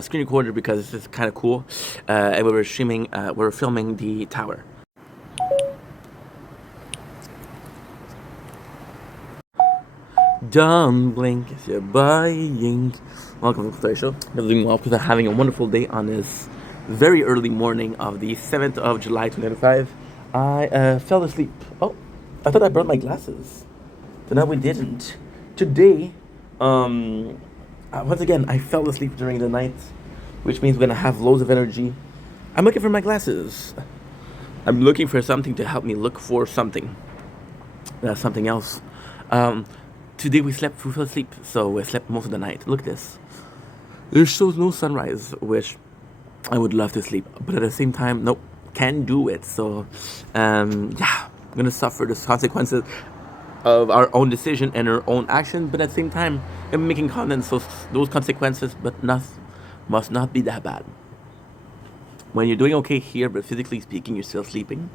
screen recorder because this is kind of cool, and we were filming the tower. Don't blink if you're buying. Welcome to the show. You're doing well because I'm having a wonderful day on this very early morning of the 7th of July 2025. I fell asleep. Oh, I thought I brought my glasses. So now we didn't. Today, once again, I fell asleep during the night, which means we're gonna have loads of energy. I'm looking for my glasses. I'm looking for something to help me look for something. Something else. Today we fell asleep, so we slept most of the night. Look at this. There's still no sunrise, which I would love to sleep, but at the same time, nope, can't do it. So, I'm gonna suffer the consequences of our own decision and our own action, but at the same time, I'm making content, so those consequences, must not be that bad. When you're doing okay here, but physically speaking, you're still sleeping.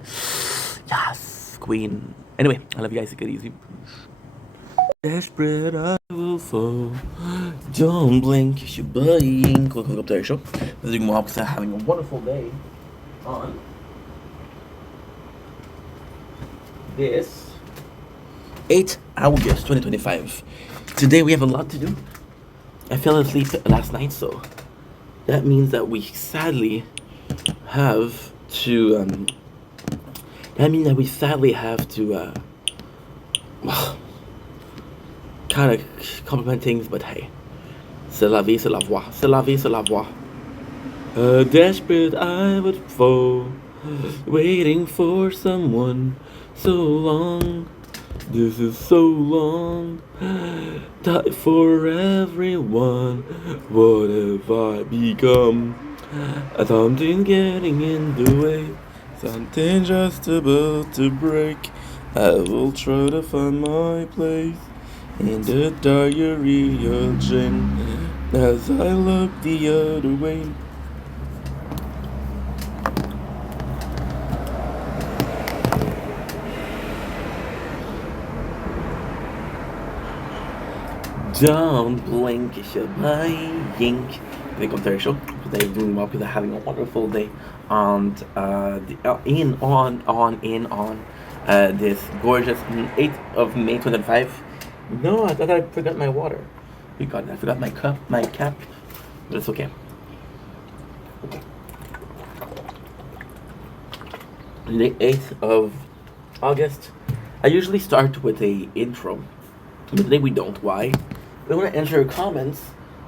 Yes, queen. Anyway, I love you guys. Take it easy. Desperate, I will fall. Don't blink if you're buying. Welcome up to our show. This is Mops having a wonderful day on this 8th August 2025. Today we have a lot to do. I fell asleep last night, so that means that we sadly have to. Kind of compliment things, but hey, c'est la vie, c'est la voix. C'est la vie, c'est la voix. Desperate, I would fall, waiting for someone so long. This is so long. Die for everyone. What have I become? Something getting in the way. Something just about to break. I will try to find my place in the diary of Jane as I look the other way. Don't blink if you're buying. Welcome to our show. Today we're doing well because I'm having a wonderful day on this gorgeous 8th of May 2025. No, I thought I forgot my water. I forgot my cap, but it's okay. The 8th of August. I usually start with a intro, but today we don't. Why? I want to answer comments.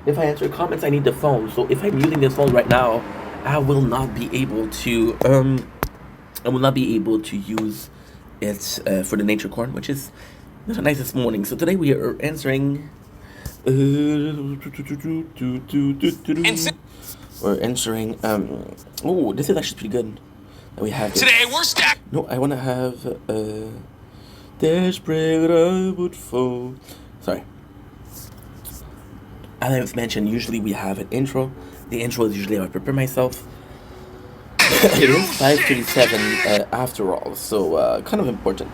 If I answer comments, I need the phone. So if I'm using this phone right now, I will not be able to use it for the nature corn, which is not a nice this morning. So today we are answering. We're answering. Oh, this is actually pretty good. That we have. Today we're stacked. No, I want to have. Desperate, I would fall. Sorry. As I mentioned, usually we have an intro. The intro is usually how I prepare myself. It is 5:37 after all, so kind of important.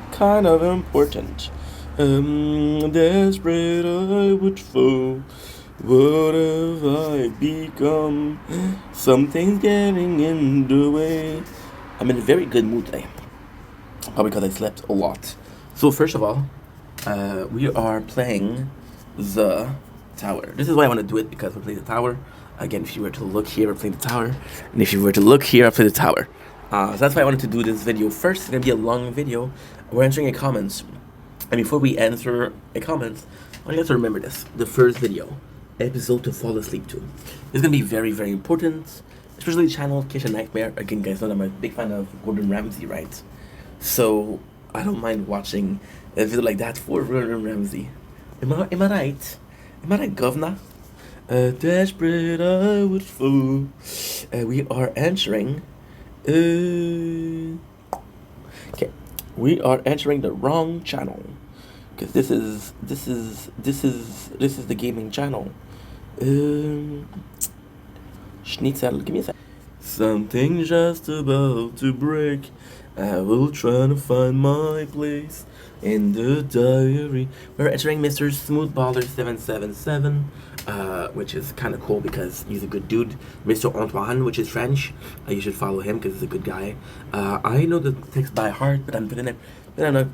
Desperate, I would fall. What have I become? Something's getting in the way. I'm in a very good mood today, probably because I slept a lot. So first of all, we are playing the tower. This is why I want to do it, because we play the tower. Again, if you were to look here, we're playing the tower. And if you were to look here, I play the tower. So that's why I wanted to do this video first. It's going to be a long video. We're answering a comments. And before we answer a comment, I want you guys to remember this. The first video, episode to fall asleep to. It's going to be very, very important. Especially the channel Kitchen Nightmare. Again, guys know that I'm a big fan of Gordon Ramsay, right? So I don't mind watching a video like that for Gordon Ramsay. Am I right? Am I right, governor? Desperate, I would fall. We are answering. Okay, we are entering the wrong channel, because this is the gaming channel. Schnitzel, give me a sec. Something just about to break. I will try to find my place in the diary. We're entering Mr. Smoothballer 777. which is kind of cool because he's a good dude. Mr. Antoine, which is French. You should follow him because he's a good guy. I know the text by heart, but I'm not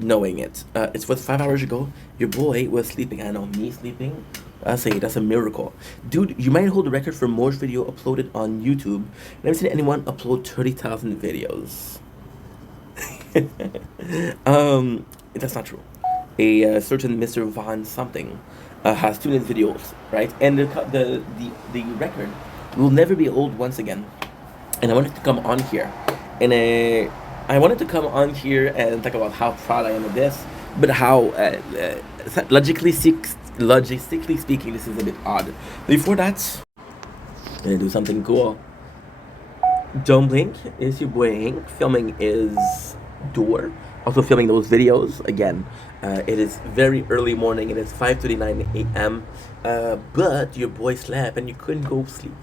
knowing it. It was 5 hours ago. Your boy was sleeping. I know, me sleeping. I say that's a miracle, dude. You might hold the record for most video uploaded on YouTube. Never seen anyone upload 30,000 videos. That's not true. A certain Mr. Von something has 2 million videos, right? And the record will never be old once again. And I wanted to come on here, and I wanted to come on here and talk about how proud I am of this, but how logistically speaking, this is a bit odd. Before that, I'm gonna do something cool. Don't blink. It's your boy Hank filming his door. Also filming those videos again. It is very early morning. It is 5:39 a.m. But your boy slept and you couldn't go sleep.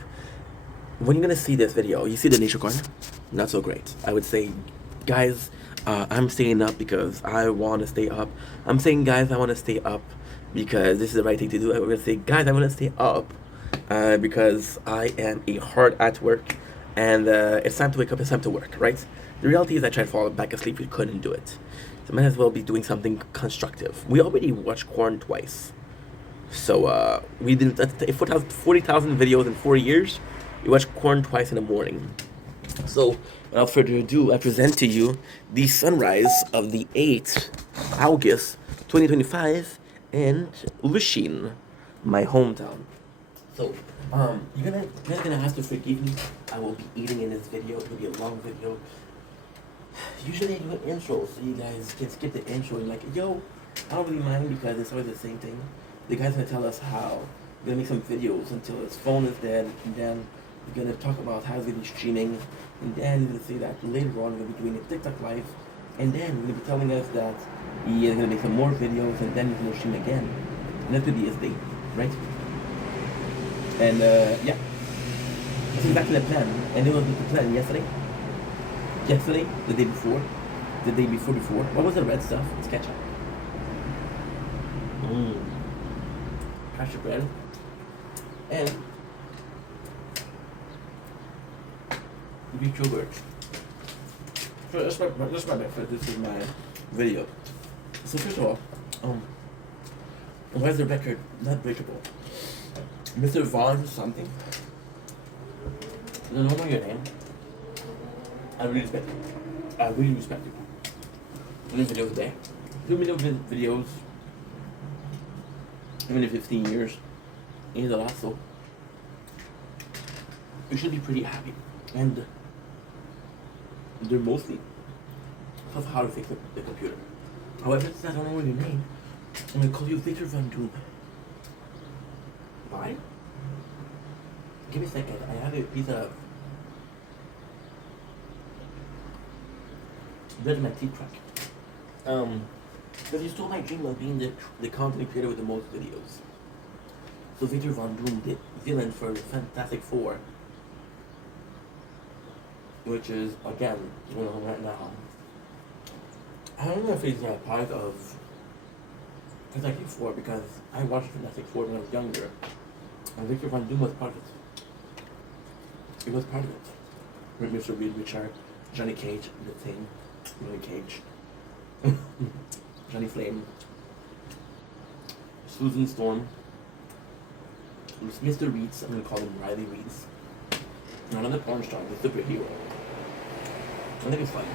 When you're gonna see this video, you see the nature corner. Not so great. I would say, guys, I'm staying up because I want to stay up. I'm saying, guys, I want to stay up because this is the right thing to do. I'm gonna say, guys, I want to stay up because I am hard at work. And it's time to wake up, it's time to work, right? The reality is I tried to fall back asleep, we couldn't do it. So I might as well be doing something constructive. We already watched Corn twice. So we did 40,000 videos in 4 years. We watched Corn twice in the morning. So without further ado, I present to you the sunrise of the 8th August 2025 in Lachine, my hometown. So, you're gonna have to forgive me. I will be eating in this video. It will be a long video. Usually I do an intro, so you guys can skip the intro and like, yo, I don't really mind because it's always the same thing. The guy's gonna tell us how we're gonna make some videos until his phone is dead, and then we're gonna talk about how he's gonna be streaming, and then he's gonna say that later on we're gonna be doing a TikTok live, and then we're gonna be telling us that he is gonna make some more videos, and then he's gonna stream again, and that could be his day, right? And yeah, that's exactly the plan. And it was the plan yesterday, the day before, before. What was the red stuff? It's ketchup. Pasture bread. And beef yogurt. So that's my breakfast. This is my video. So first of all, why is the record not breakable? Mr. Vaughn something. I don't know your name. I really respect you. I really respect you. Doing videos a day. 2 million videos. Even in 15 years. Is a lot, so you should be pretty happy. And they're mostly of how to fix the computer. However, since I don't know your name, I'm gonna call you Victor Van Doom. Why? Give me a second. I have a piece of bread in my teeth crack. Because you stole my dream of being the content creator with the most videos. So Victor Von Doom did villain for Fantastic Four, which is again going on right now. I don't know if he's a part of Fantastic Four because I watched Fantastic Four when I was younger, and Victor Von Doom was part of it. He was part of it. With Mr. Reed Richard, Johnny Cage, The Thing, Johnny Cage, Johnny Flame, Susan Storm, Mr. Reeds, I'm gonna call him Riley Reeds. Another porn star, the superhero. I think it's funny.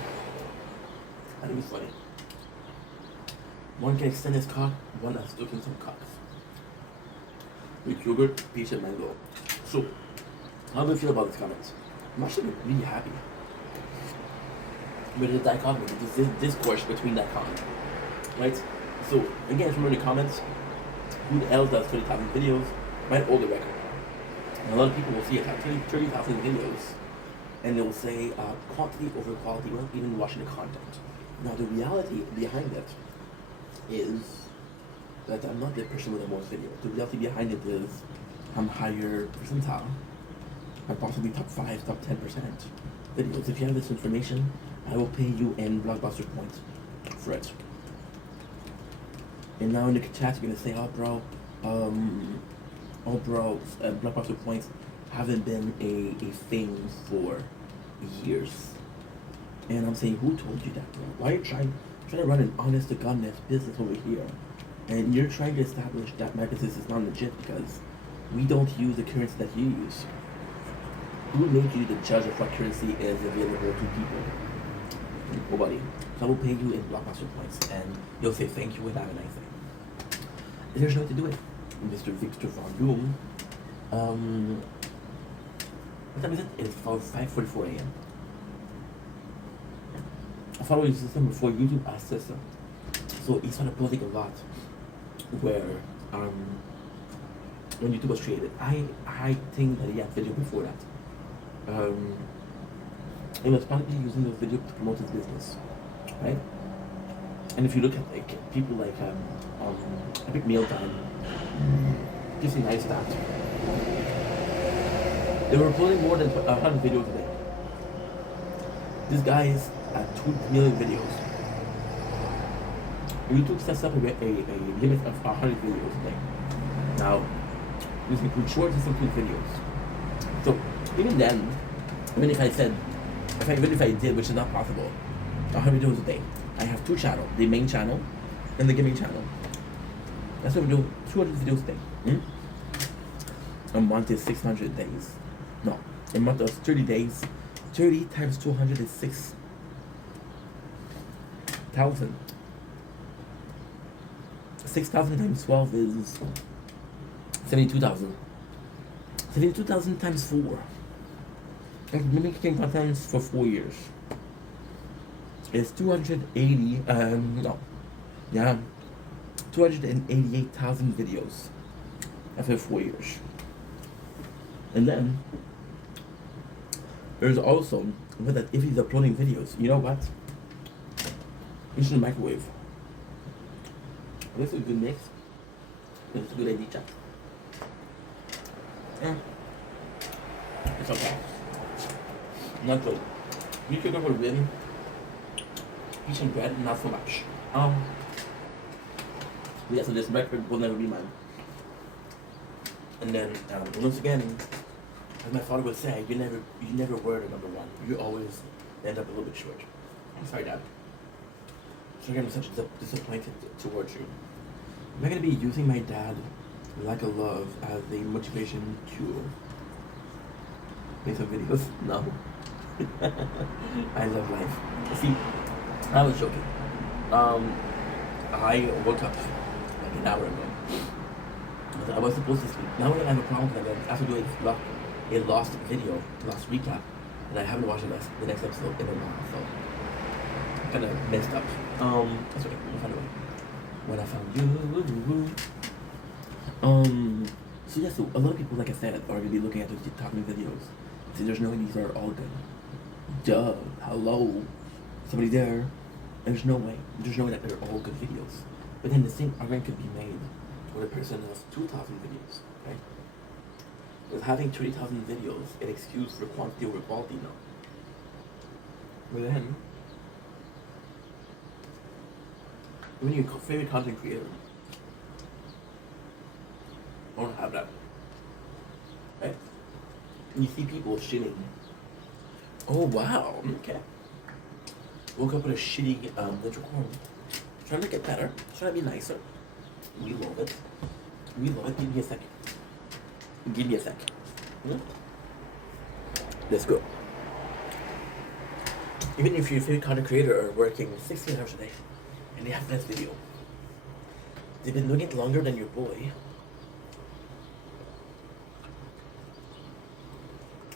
One can extend his cock, one has taken some cocks. With yogurt, peach, and mango. So, how do you feel about these comments? I'm actually really happy with the dichotomy, this discourse between dichotomy, right? So, again, remember in the comments, who the hell does 30,000 videos? Might hold the record. And a lot of people will see it at 30,000 videos, and they will say quantity over quality without even watching the content. Now, the reality behind it is that I'm not the person with the most videos. The reality behind it is I'm higher percentile. I'm possibly top 5, top 10% videos. If you have this information, I will pay you in Blockbuster points for it. And now in the chat, you're gonna say, oh, bro, Oh, bro, blockbuster points haven't been a thing for years. And I'm saying, who told you that, bro? Why are you trying to run an honest to goodness business over here? And you're trying to establish that my business is not legit because we don't use the currency that you use. Who made you the judge of what currency is available to people? Nobody. So I will pay you in blockbuster points, and you'll say thank you without a nice thing. There's no way to do it. Mr. Victor Von Doom. What time is it? It's 5:44 a.m. I followed your system before YouTube asked us. So he started building a lot where when YouTube was created. I think that he had video before that. He was probably using those videos to promote his business, right? And if you look at like people like Epic Mealtime, just a nice stat. They were uploading more than 100 videos a day. This guy is at 2 million videos. YouTube sets up a limit of 100 videos a day. Now, this includes shorts, this includes videos. So, even then, even if I did, which is not possible, 100 videos a day, I have two channels, the main channel and the gaming channel. That's what we do, 200 videos a day. A month is 600 days. No, a month is 30 days. 30 times 200 is 6,000. 6,000 times 12 is 72,000. 72,000 times 4. I've been making content for 4 years. It's 288,000 videos after 4 years. And then there's also with that if he's uploading videos, you know what? You should microwave. This is a good mix. It's a good idea, chat. Yeah. It's okay. Not good. You could go for win. Eat some bread, not so much. Yeah, so this record will never be mine. And then once again, as my father would say, you never were the number one. You always end up a little bit short. I'm sorry, Dad. So I'm such disappointed towards you. Am I gonna be using my dad lack of love as a motivation to make some videos? No. I love life. See, I was joking. I woke up like an hour ago. I was supposed to sleep. Now I have a problem because I have to do a lost video, lost recap, and I haven't watched the next episode in a while, so I kind of messed up. That's okay. We'll find a way. When I found you. So yeah, so a lot of people, like I said, are going to be looking at those TikTok videos. See, there's no way these are all good. Duh. Hello. Somebody there. There's no way that they're all good videos. But then the same argument could be made where a person has 2,000 videos, right? With having 30,000 videos, an excuse for quantity over quality now. But then, when your favorite content creator, I don't have that, right? And you see people shitting. Oh wow, okay. Woke up with a shitty Ninja Trying to get better, trying to be nicer. We love it. We love it. Give me a sec. Give me a sec. Let's go. Even if your favorite content creator are working 16 hours a day and they have this video, they've been doing it longer than your boy.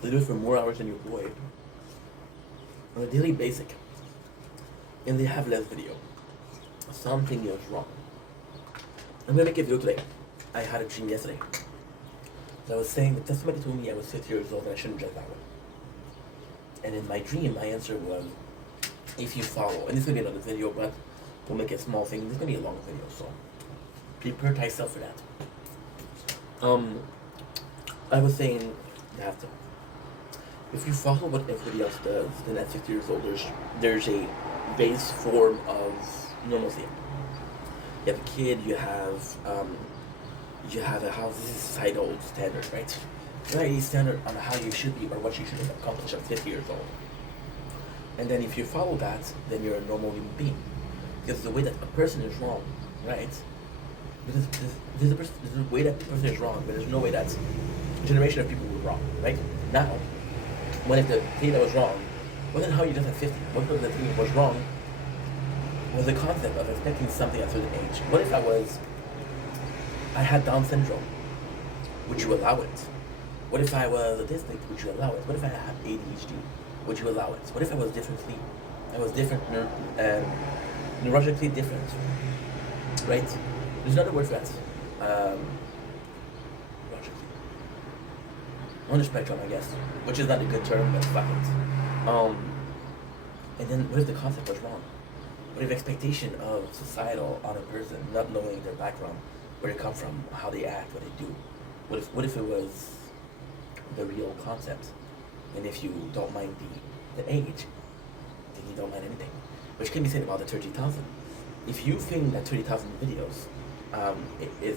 They do it for more hours than your boy on a daily basis, and they have less video. Something is wrong. I'm gonna make a video today. I had a dream yesterday. I was saying that somebody told me I was 50 years old and I shouldn't dress that way. And in my dream, my answer was, if you follow, and this is gonna be another video, but we'll make a small thing. This is gonna be a long video, so prepare thyself for that. I was saying that if you follow what everybody else does, then at 50 years old, there's a base form of normalcy. You have a kid, you have you have a how this is societal standard, right? Society standard on how you should be or what you should accomplish at 50 years old. And then if you follow that, then you're a normal human being. Because the way that a person is wrong, right? There's a way that the person is wrong, but there's no way that a generation of people were wrong, right? Now, what if the thing that was wrong wasn't how you just at 50? What if the thing that was wrong was the concept of expecting something at a certain age? What if I had Down syndrome? Would you allow it? What if I was autistic? Would you allow it? What if I had ADHD? Would you allow it? What if I was differently? I was different, neurologically different, right? There's another word for that. Neurologically. On the spectrum, I guess, which is not a good term, but fuck it. And then what if the concept was wrong? What if expectation of societal on a person, not knowing their background, where they come from, how they act, what they do? What if it was the real concept? And if you don't mind the age, then you don't mind anything. Which can be said about the 30,000. If you think that 30,000 videos,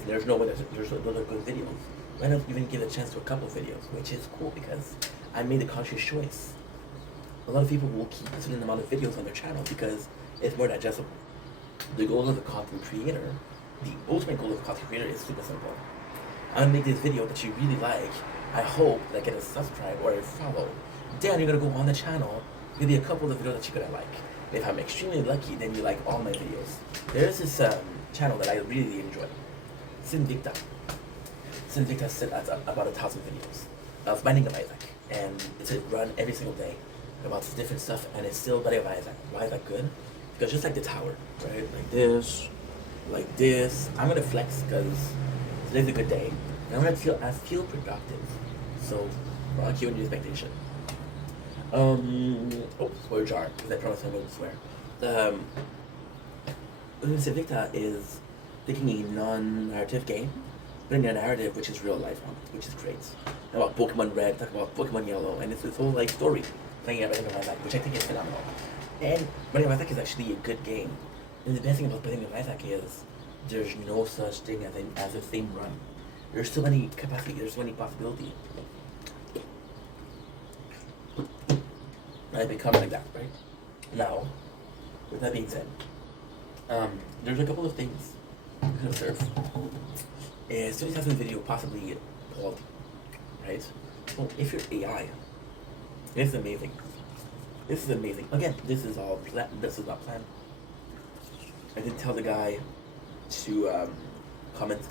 there's no way there's other good videos, why not even give a chance to a couple videos? Which is cool because I made a conscious choice. A lot of people will keep a certain amount of videos on their channel because it's more digestible. The goal of a content creator, the ultimate goal of a content creator is super simple. I'm gonna make this video that you really like. I hope that I get a subscribe or a follow. Then you're gonna go on the channel, maybe a couple of videos that you're gonna like. If I'm extremely lucky, then you like all my videos. There's this channel that I really enjoy, Sinvicta. Sinvicta sent out about 1,000 videos of Binding of Isaac, and it's a run every single day about different stuff, and it's still Binding of Isaac. Why is that good? Because just like the tower, right? Like this. I'm gonna flex because today's a good day. And I feel productive. So, I'll keep your expectation. Swear jar, because I promised I wouldn't swear. Sinvicta is taking a non-narrative game, putting a narrative which is real life on it, which is great. About Pokemon Red, talk about Pokemon Yellow, and it's this whole like story playing out Binding of Isaac, which I think is phenomenal. And Binding of Isaac is actually a good game. And the best thing about Binding of Isaac is there's no such thing as a same run. There's so many capacity, there's so many possibilities. And I become like that, right? Now, with that being said, there's a couple of things you can observe. Is 30,000 video possibly quality, right? Well, if you're AI, this is amazing. This is amazing. Again, this is all planned. This is not planned. I did tell the guy to comment.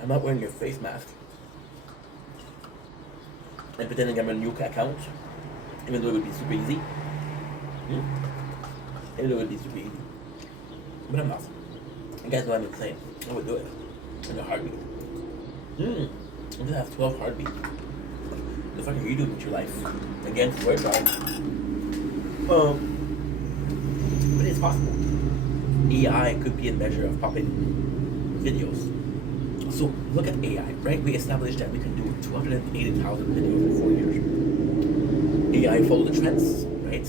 I'm not wearing a face mask and pretending I'm a new account, even though it would be super easy. Even though it would be super easy. But I'm not. You guys know I'm insane. I would do it. In a heartbeat. I'm gonna have 12 heartbeats. What the fuck are you doing with your life? Again, swear God. But it's possible. AI could be a measure of popping videos. So look at AI, right? We established that we can do 280,000 videos in 4 years. AI follow the trends, right?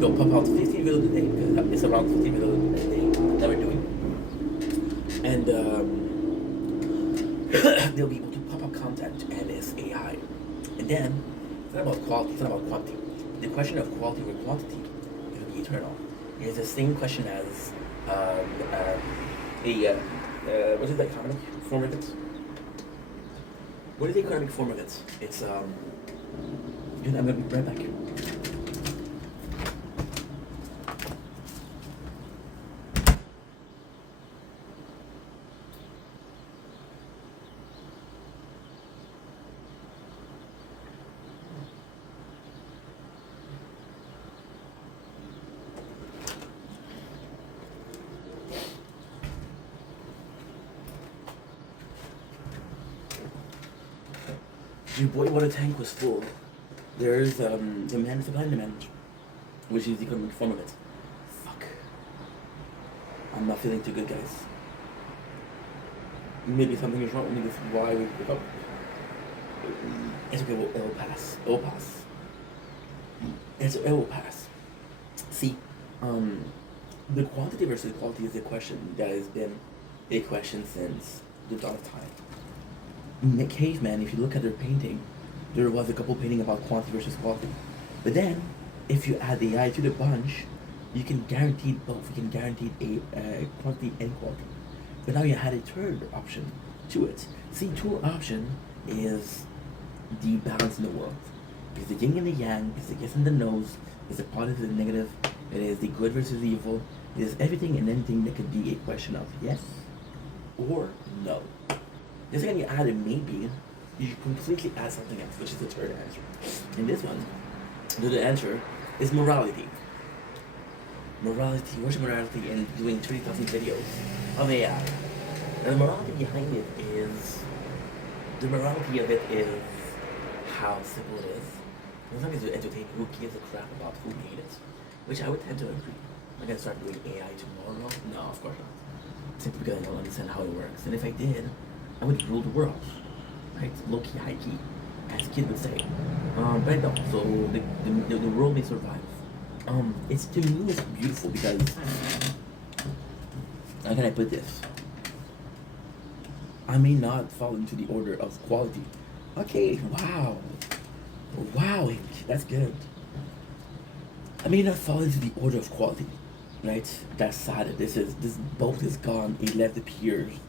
They'll pop out 15 videos a day because it's around 15 videos a day that we're doing. And they'll be able to pop up content and it's AI. And then it's not about quality, it's not about quantity. The question of quality or quantity is going to be eternal. It's the same question as what is the economic form of it? What is the economic form of it? It's I'm gonna be right back. Your boy water tank was full. There's demand, supply and demand, which is the economic form of it. Fuck. I'm not feeling too good, guys. Maybe something is wrong. Maybe this is why we woke up. It's okay. It will pass. It will pass. It will pass. See, the quantity versus quality is a question that has been a question since the dawn of time. Caveman, if you look at their painting, there was a couple painting about quantity versus quality. But then, if you add AI to the bunch, you can guarantee both. You can guarantee a quantity and quality. But now you add a third option to it. See, two option is the balance in the world. It's the yin and the yang, it's the yes and the no's, it's the positive and the negative, it is the good versus the evil, it is everything and anything that could be a question of yes or no. The second you add a maybe, you completely add something else, which is the third answer. In this one, the answer is morality. Morality, what's morality in doing 30,000 videos of AI? And the morality behind it is, the morality of it is how simple it is. As long as you entertain, who gives a crap about who made it? Which I would tend to agree. I'm gonna start doing AI tomorrow? No, of course not. Simply because I don't understand how it works. And if I did, I would rule the world. Right? Low key, high key, as a kid would say. But I don't. So the world may survive. It's, to me, it's beautiful because, how can I put this? I may not fall into the order of quality. Okay, wow. Wow, that's good. I may not fall into the order of quality, right? That's sad. This boat is gone. It left the piers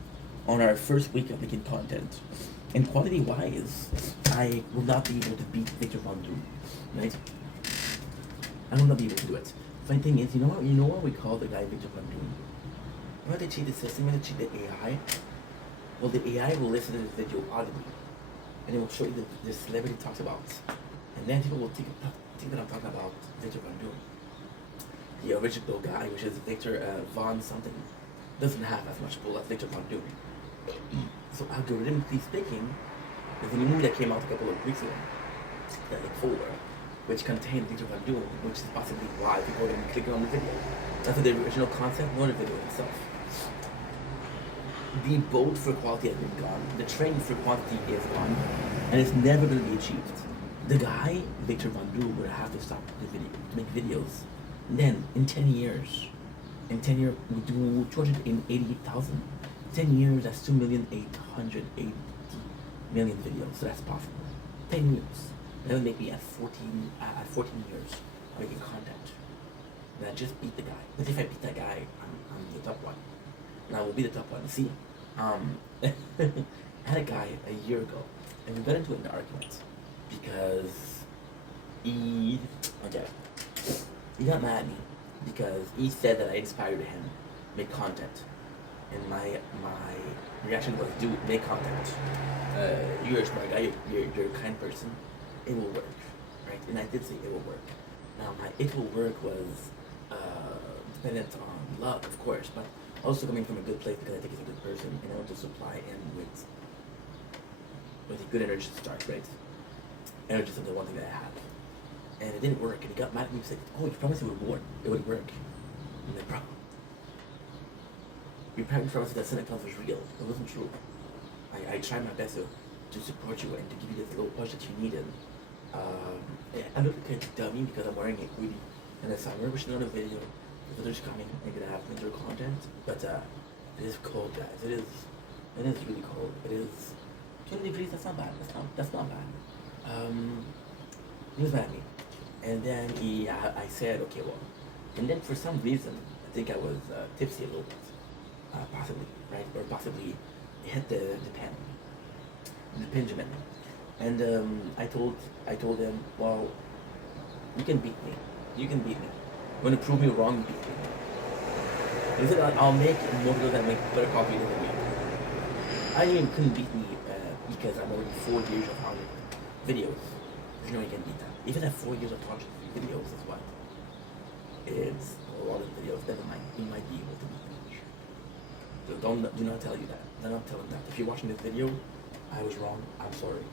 on our first week of making content. And quality wise, I will not be able to beat Victor Von Doom, right? I will not be able to do it. Funny thing is, you know what we call the guy Victor Von Doom? When they cheat the system, when they cheat the AI, well, the AI will listen to the video audibly, and it will show you the celebrity talks about, and then people will think that I'm talking about Victor Von Doom. The original guy, which is Victor Von something, doesn't have as much pull as Victor Von Doom. So algorithmically speaking, there's a new movie that came out a couple of weeks ago, that like Fuller, which contained Victor Von Doom, which is possibly why people didn't click on the video. That's the original concept, nor the video itself. The boat for quality has been gone. The train for quantity is gone, and it's never going to be achieved. The guy, Victor Von Doom, would have to stop the video to make videos. And then, in 10 years, we do 288,000. 10 years, that's 2,880,000 videos. So that's possible. 10 years. That would make me at 14 years making content. And I just beat the guy. But if I beat that guy, I'm the top one. And I will be the top one. See, I had a guy a year ago, and we got into an argument because he got mad at me because he said that I inspired him make content, and my reaction was, dude, make content. You're a smart guy. You're a kind person. It will work, right? And I did say it will work. Now my it will work was dependent on luck, of course, but also coming from a good place because I think he's a good person, and I want to supply him with a good energy to start, right? Energy is the one thing that I have. And it didn't work, and he got mad at me and said, oh, you promised it would work. I'm like, bro, you promised that Santa Claus was real. It wasn't true. I tried my best to support you and to give you this little push that you needed. I look like a dummy because I'm wearing a hoodie in the summer, which is not a video. The winter's coming, I'm gonna have winter content, but it is cold, guys. It is really cold. It is 20 degrees. That's not bad. That's not bad. He was mad at me, and then I said, okay, well, and then for some reason, I think I was tipsy a little bit, possibly, right, or possibly hit the pen, the Benjamin, and I told him, well, you can beat me. You want to prove me wrong, you beat me. He said, I'll make more videos that make better coffee than me. I even couldn't beat me because I'm already 4 years of hard videos. There's no way you can beat that. Even at 4 years of hard videos is what? It's a lot of videos. Never mind, you might be able to beat me. So do not tell you that. Do not tell him that. If you're watching this video, I was wrong. I'm sorry.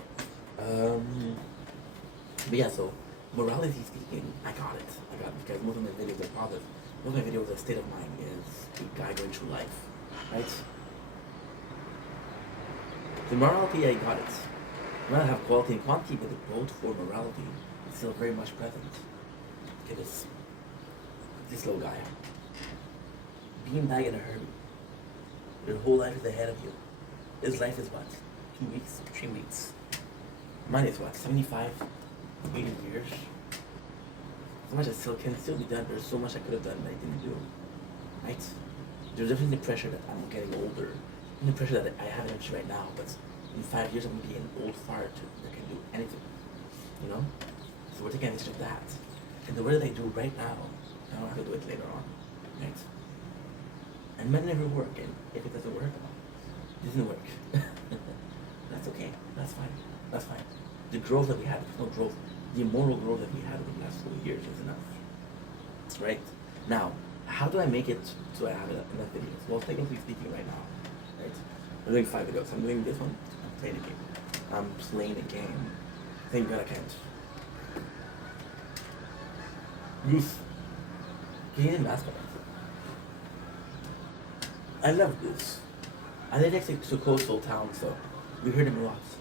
But yeah, so morality speaking, I got it because most of my videos are positive. Most of my videos are state of mind is a guy going through life, right? The morality, I got it. I might have quality and quantity, but the both for morality is still very much present. Look at this little guy. Beanbag in a Herbie. Your whole life is ahead of you. His life is what? 2 weeks? 3 weeks? Mine is what? 75? 80 years? So much that still can still be done. There's so much I could have done that I didn't do. Right? There's definitely the pressure that I'm getting older. And the pressure that I have energy right now, but in 5 years I'm gonna be an old fart that can do anything. You know? So we're taking advantage of that. And the work that I do right now, I don't have to do it later on. Right? And men never work, and if it doesn't work, it doesn't work. That's okay. That's fine. That's fine. The growth that we had, no growth, the moral growth that we had over the last 4 years is enough. Right? Now, how do I make it so I have enough videos? Well, technically speaking right now, right? I'm doing 5 videos. I'm doing this one. I'm playing a game. I'm playing a game. Thank God I can't. Goose. Canadian basketball. I love Goose. I live next to a coastal town, so we heard him lots.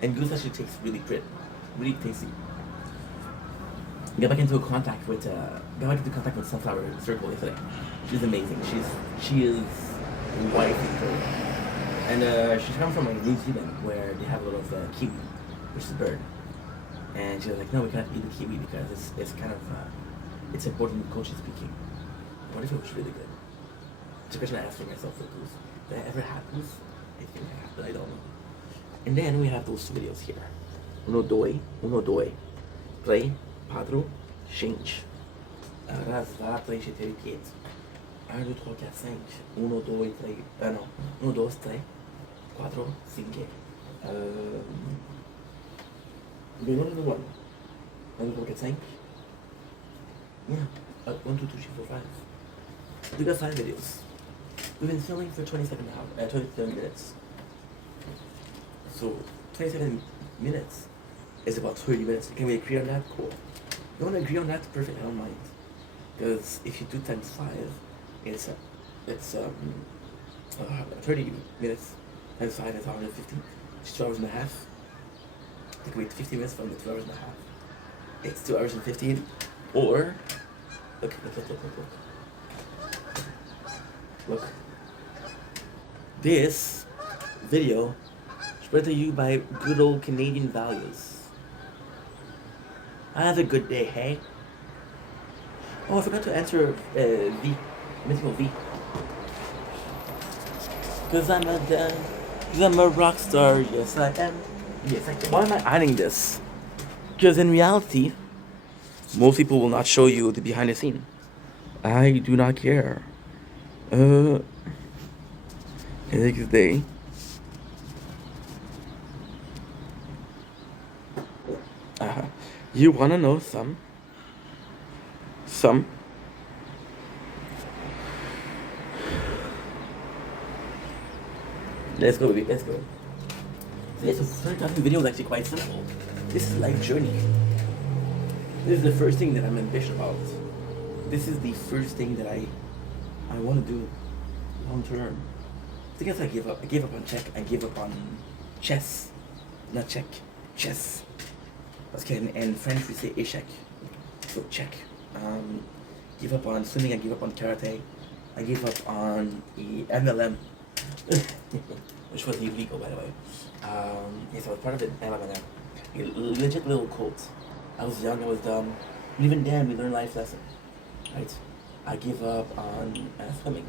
And Goose actually tastes really good, really tasty. Got back into contact with Sunflower Circle yesterday. She's amazing. She is white and curly. And she's come from New Zealand where they have a lot of kiwi, which is a bird. And she was like, no, we can't eat the kiwi because it's kind of it's important culturally speaking. What if it was really good? It's a question I asked for myself for Goose. Did I ever have Goose? I think I have, but I don't know. And then we have those videos here. Uno, doi. Play, padro, change. Raz, va, play, je te repeat. 1, 2, 3, 4, 5. 1, 2, 3. Non. 1, 2, 3. 4, 5. Another one. 1, 2, 3, 4, 5. Yeah. 1, 2, 3, 4, 5. We got 5 videos. We've been filming for 27 minutes. So 27 minutes is about 30 minutes. Can we agree on that? Cool. You want to agree on that? Perfect. I don't mind. Because if you do times 5, it's 30 minutes times 5 is 150. It's 2 hours and a half. Take away 50 minutes from the 2 hours and a half. It's 2 hours and 15. Or look. This video is brought to you by good old Canadian values. Have a good day, hey? Oh, I forgot to answer V. Mythical V. Cause I'm a rock star, yes I am. Yes I am. Why am I adding this? Because in reality, most people will not show you the behind the scene. I do not care. Next day. You wanna know some? Let's go, baby. Let's go. This video is actually quite simple. This is life journey. This is the first thing that I'm ambitious about. This is the first thing that I want to do long term. I guess I gave up. I gave up on check. I gave up on chess. Not check. Chess. Okay, in French we say échec. So check. Give up on swimming. I gave up on karate. I gave up on the MLM. Which was illegal, by the way. Yes, I was part of it. MLM. A legit little cult. I was young, I was dumb. And even then, we learned life lesson. Right? I gave up on swimming.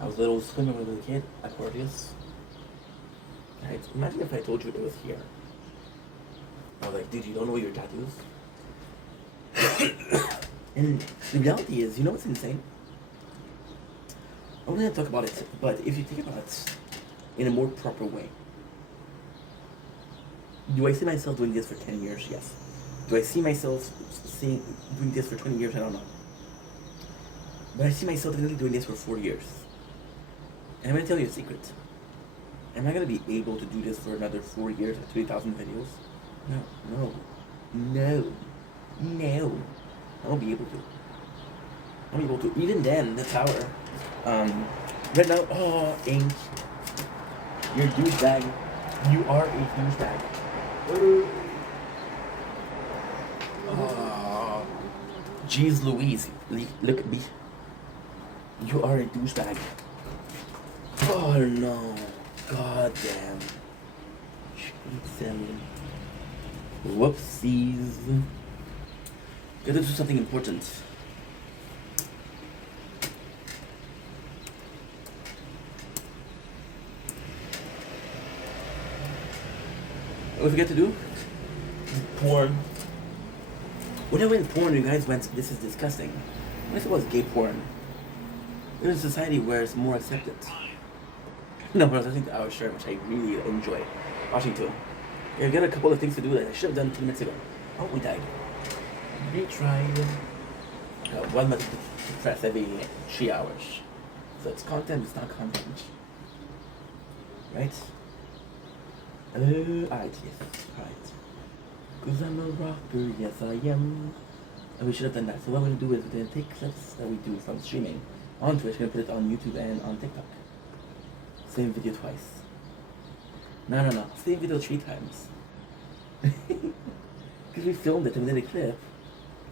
I was a little swimmer when I was a kid, Aquarius. Right? Imagine if I told you it was here. I was like, dude, you don't know your tattoos? And the reality is, you know what's insane? I want to talk about it, but if you think about it in a more proper way, do I see myself doing this for 10 years? Yes. Do I see myself doing this for 20 years? I don't know. But I see myself really doing this for 4 years. And I'm going to tell you a secret. Am I going to be able to do this for another 4 years at 3,000 videos? No. I won't be able to. I won't be able to. Even then, the tower. Right now, oh, ink. You're a douchebag. You are a douchebag. Oh, jeez Louise. Look at me. You are a douchebag. Oh no. God damn. Jason. Whoopsies. Gotta do something important. What we forget to do? Porn. When I went porn, you guys went, this is disgusting. What if it was gay porn? There's a society where it's more accepted. No, but I was listening to our shirt, which I really enjoy watching too. Yeah, I got a couple of things to do that I should have done 2 minutes ago. Oh, we died. Retried. 1 minute to press every 3 hours. So it's content, it's not content. Right? Alright, yes. Alright. Cause I'm a rocker, yes I am. And we should have done that. So what we're gonna do is we're gonna take clips that we do from streaming on Twitch, we're gonna put it on YouTube and on TikTok. Same video twice. No. Same video 3 times. Because we filmed it and we did a clip.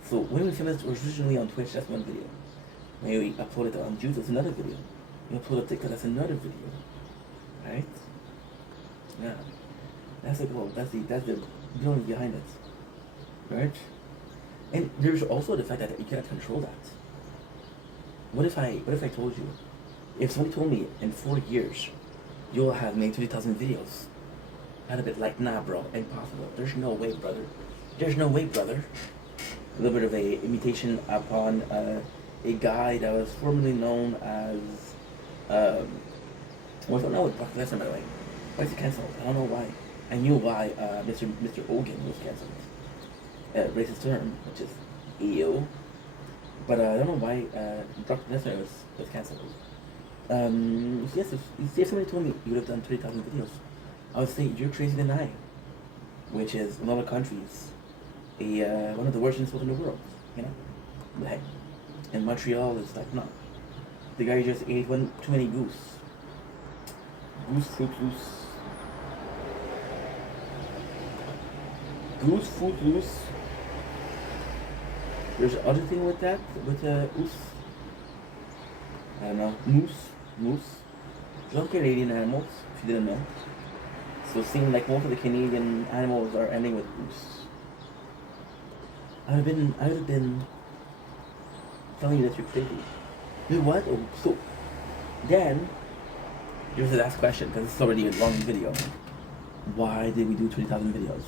So when we filmed it originally on Twitch, that's one video. When we upload it on YouTube, it's another video. We upload it TikTok, that's another video. Right? Yeah. That's the goal. That's the feeling behind it. Right? And there's also the fact that you cannot control that. What if I told you, if somebody told me in 4 years you'll have made 20,000 videos, I'd have been like, nah bro, impossible. There's no way, brother. There's no way, brother. A little bit of a imitation upon a guy that was formerly known as well, I don't know what Brock Lesnar, by the way. Why is he cancelled? I don't know why. I knew why Mr. Hogan was cancelled. Racist term, which is EO. But I don't know why Brock Lesnar was cancelled. Yes, if somebody told me you would have done 30,000 videos, I would say you're crazier than I. Which is, in other countries, one of the worst insults in the world, you know? But hey, in Montreal, it's like, no. The guy just ate too many goose. Goose Fruit Loose. Goose Fruit Loose. There's other thing with that, with oos. I don't know, moose. They're all Canadian animals, if you didn't know. So it seems like most of the Canadian animals are ending with oos. I would have been telling you that you're crazy. You what? Oh, so then here's the last question, because it's already a long video. Why did we do 20,000 videos?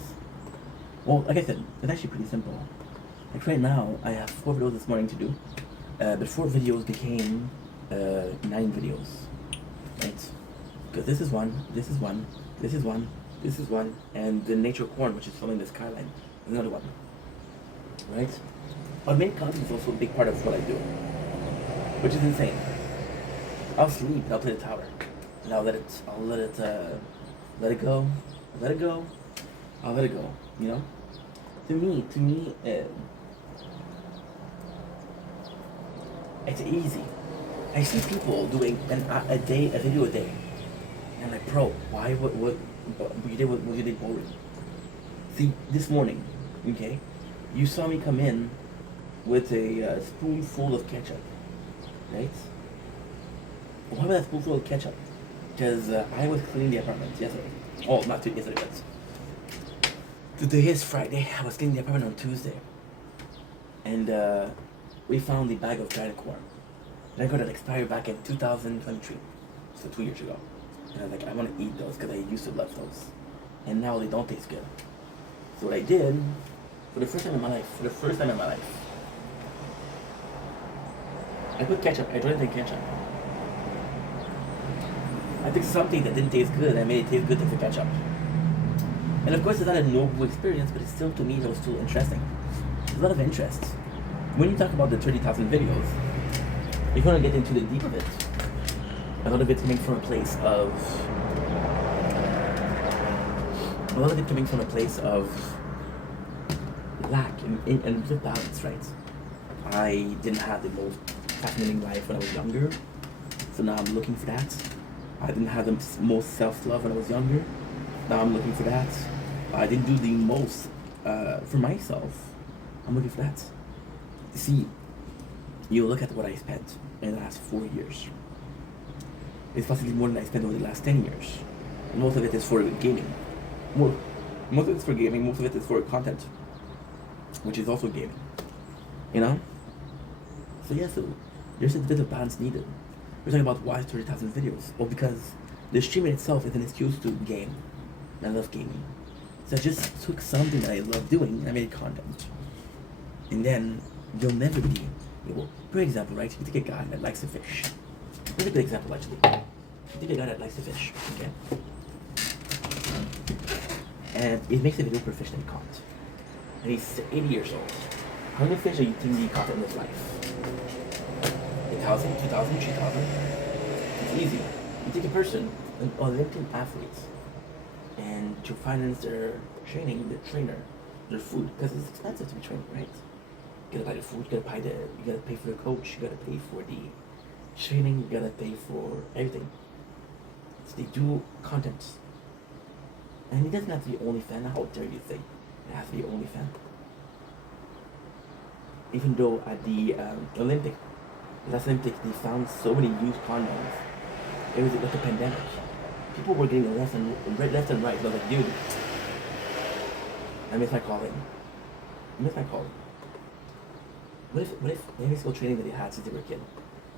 Well, like I said, it's actually pretty simple. Like right now, I have 4 videos this morning to do, but 4 videos became 9 videos, right? Because this is one, and the nature corn, which is filming the skyline, is another one, right? Automated content is also a big part of what I do, which is insane. I'll sleep, I'll play the tower, and I'll let it go, you know? To me, it's easy. I see people doing a video a day, and I'm like, bro, why, what you did boring? See, this morning, okay, you saw me come in with a spoonful of ketchup, right? Why was that spoonful of ketchup? Because I was cleaning the apartment yesterday. Oh, not yesterday, but today is Friday. I was cleaning the apartment on Tuesday, and we found the bag of giant corn. And I got it expired back in 2023, so 2 years ago. And I was like, I want to eat those because I used to love those, and now they don't taste good. So what I did, for the first time in my life, I put ketchup. I tried to take ketchup. I took something that didn't taste good and I made it taste good with the ketchup. And of course, it's not a noble experience, but it's still, to me, it was still interesting. There's a lot of interest. When you talk about the 30,000 videos, if you want to get into the deep of it, a lot of it's coming from a place of lack and balance, right? I didn't have the most fascinating life when I was younger, so now I'm looking for that. I didn't have the most self-love when I was younger, now I'm looking for that. I didn't do the most for myself, I'm looking for that. See, You look at what I spent in the last 4 years. It's possibly more than I spent over the last 10 years. Most of it is for gaming. More, most of it is for gaming, most of it is for content, which is also gaming. You know? So yeah, so there's a bit of balance needed. We're talking about why 30,000 videos. Well, because the streaming itself is an excuse to game. I love gaming. So I just took something that I love doing and I made content. And then you'll never be able. For example, right? You take a guy that likes to fish. Here's a good example, actually. You take a guy that likes to fish, okay? And it makes a video per fish that he caught. And he's 80 years old. How many fish do you think he caught in his life? 1,000, 2,000, 3,000? It's easy. You take a person, an Olympic athlete, and to finance their training, their trainer, their food, because it's expensive to be trained, right? You gotta buy the food, you gotta pay for the coach, you gotta pay for the training, you gotta pay for everything. So they do content. And it doesn't have to be OnlyFans, how dare you say it has to be OnlyFans. Even though at the last Olympic, they found so many used condoms. It was like a pandemic. People were getting left and right. I was like, dude, I miss my calling. What if maybe school training that they had since they were a kid?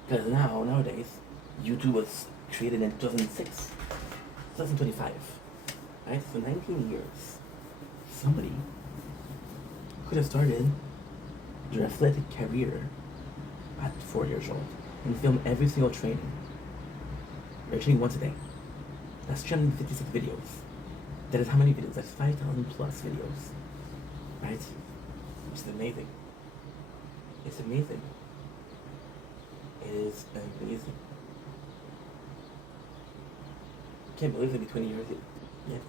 Because nowadays, YouTube was created in 2006, 2025, right? So 19 years. Somebody could have started their athletic career at 4 years old and film every single training. They're training once a day. That's 356 videos. That is how many videos? That's 5,000 plus videos. Right? Which is amazing. It's amazing. It is amazing. Can't believe it'll be 20 years yet.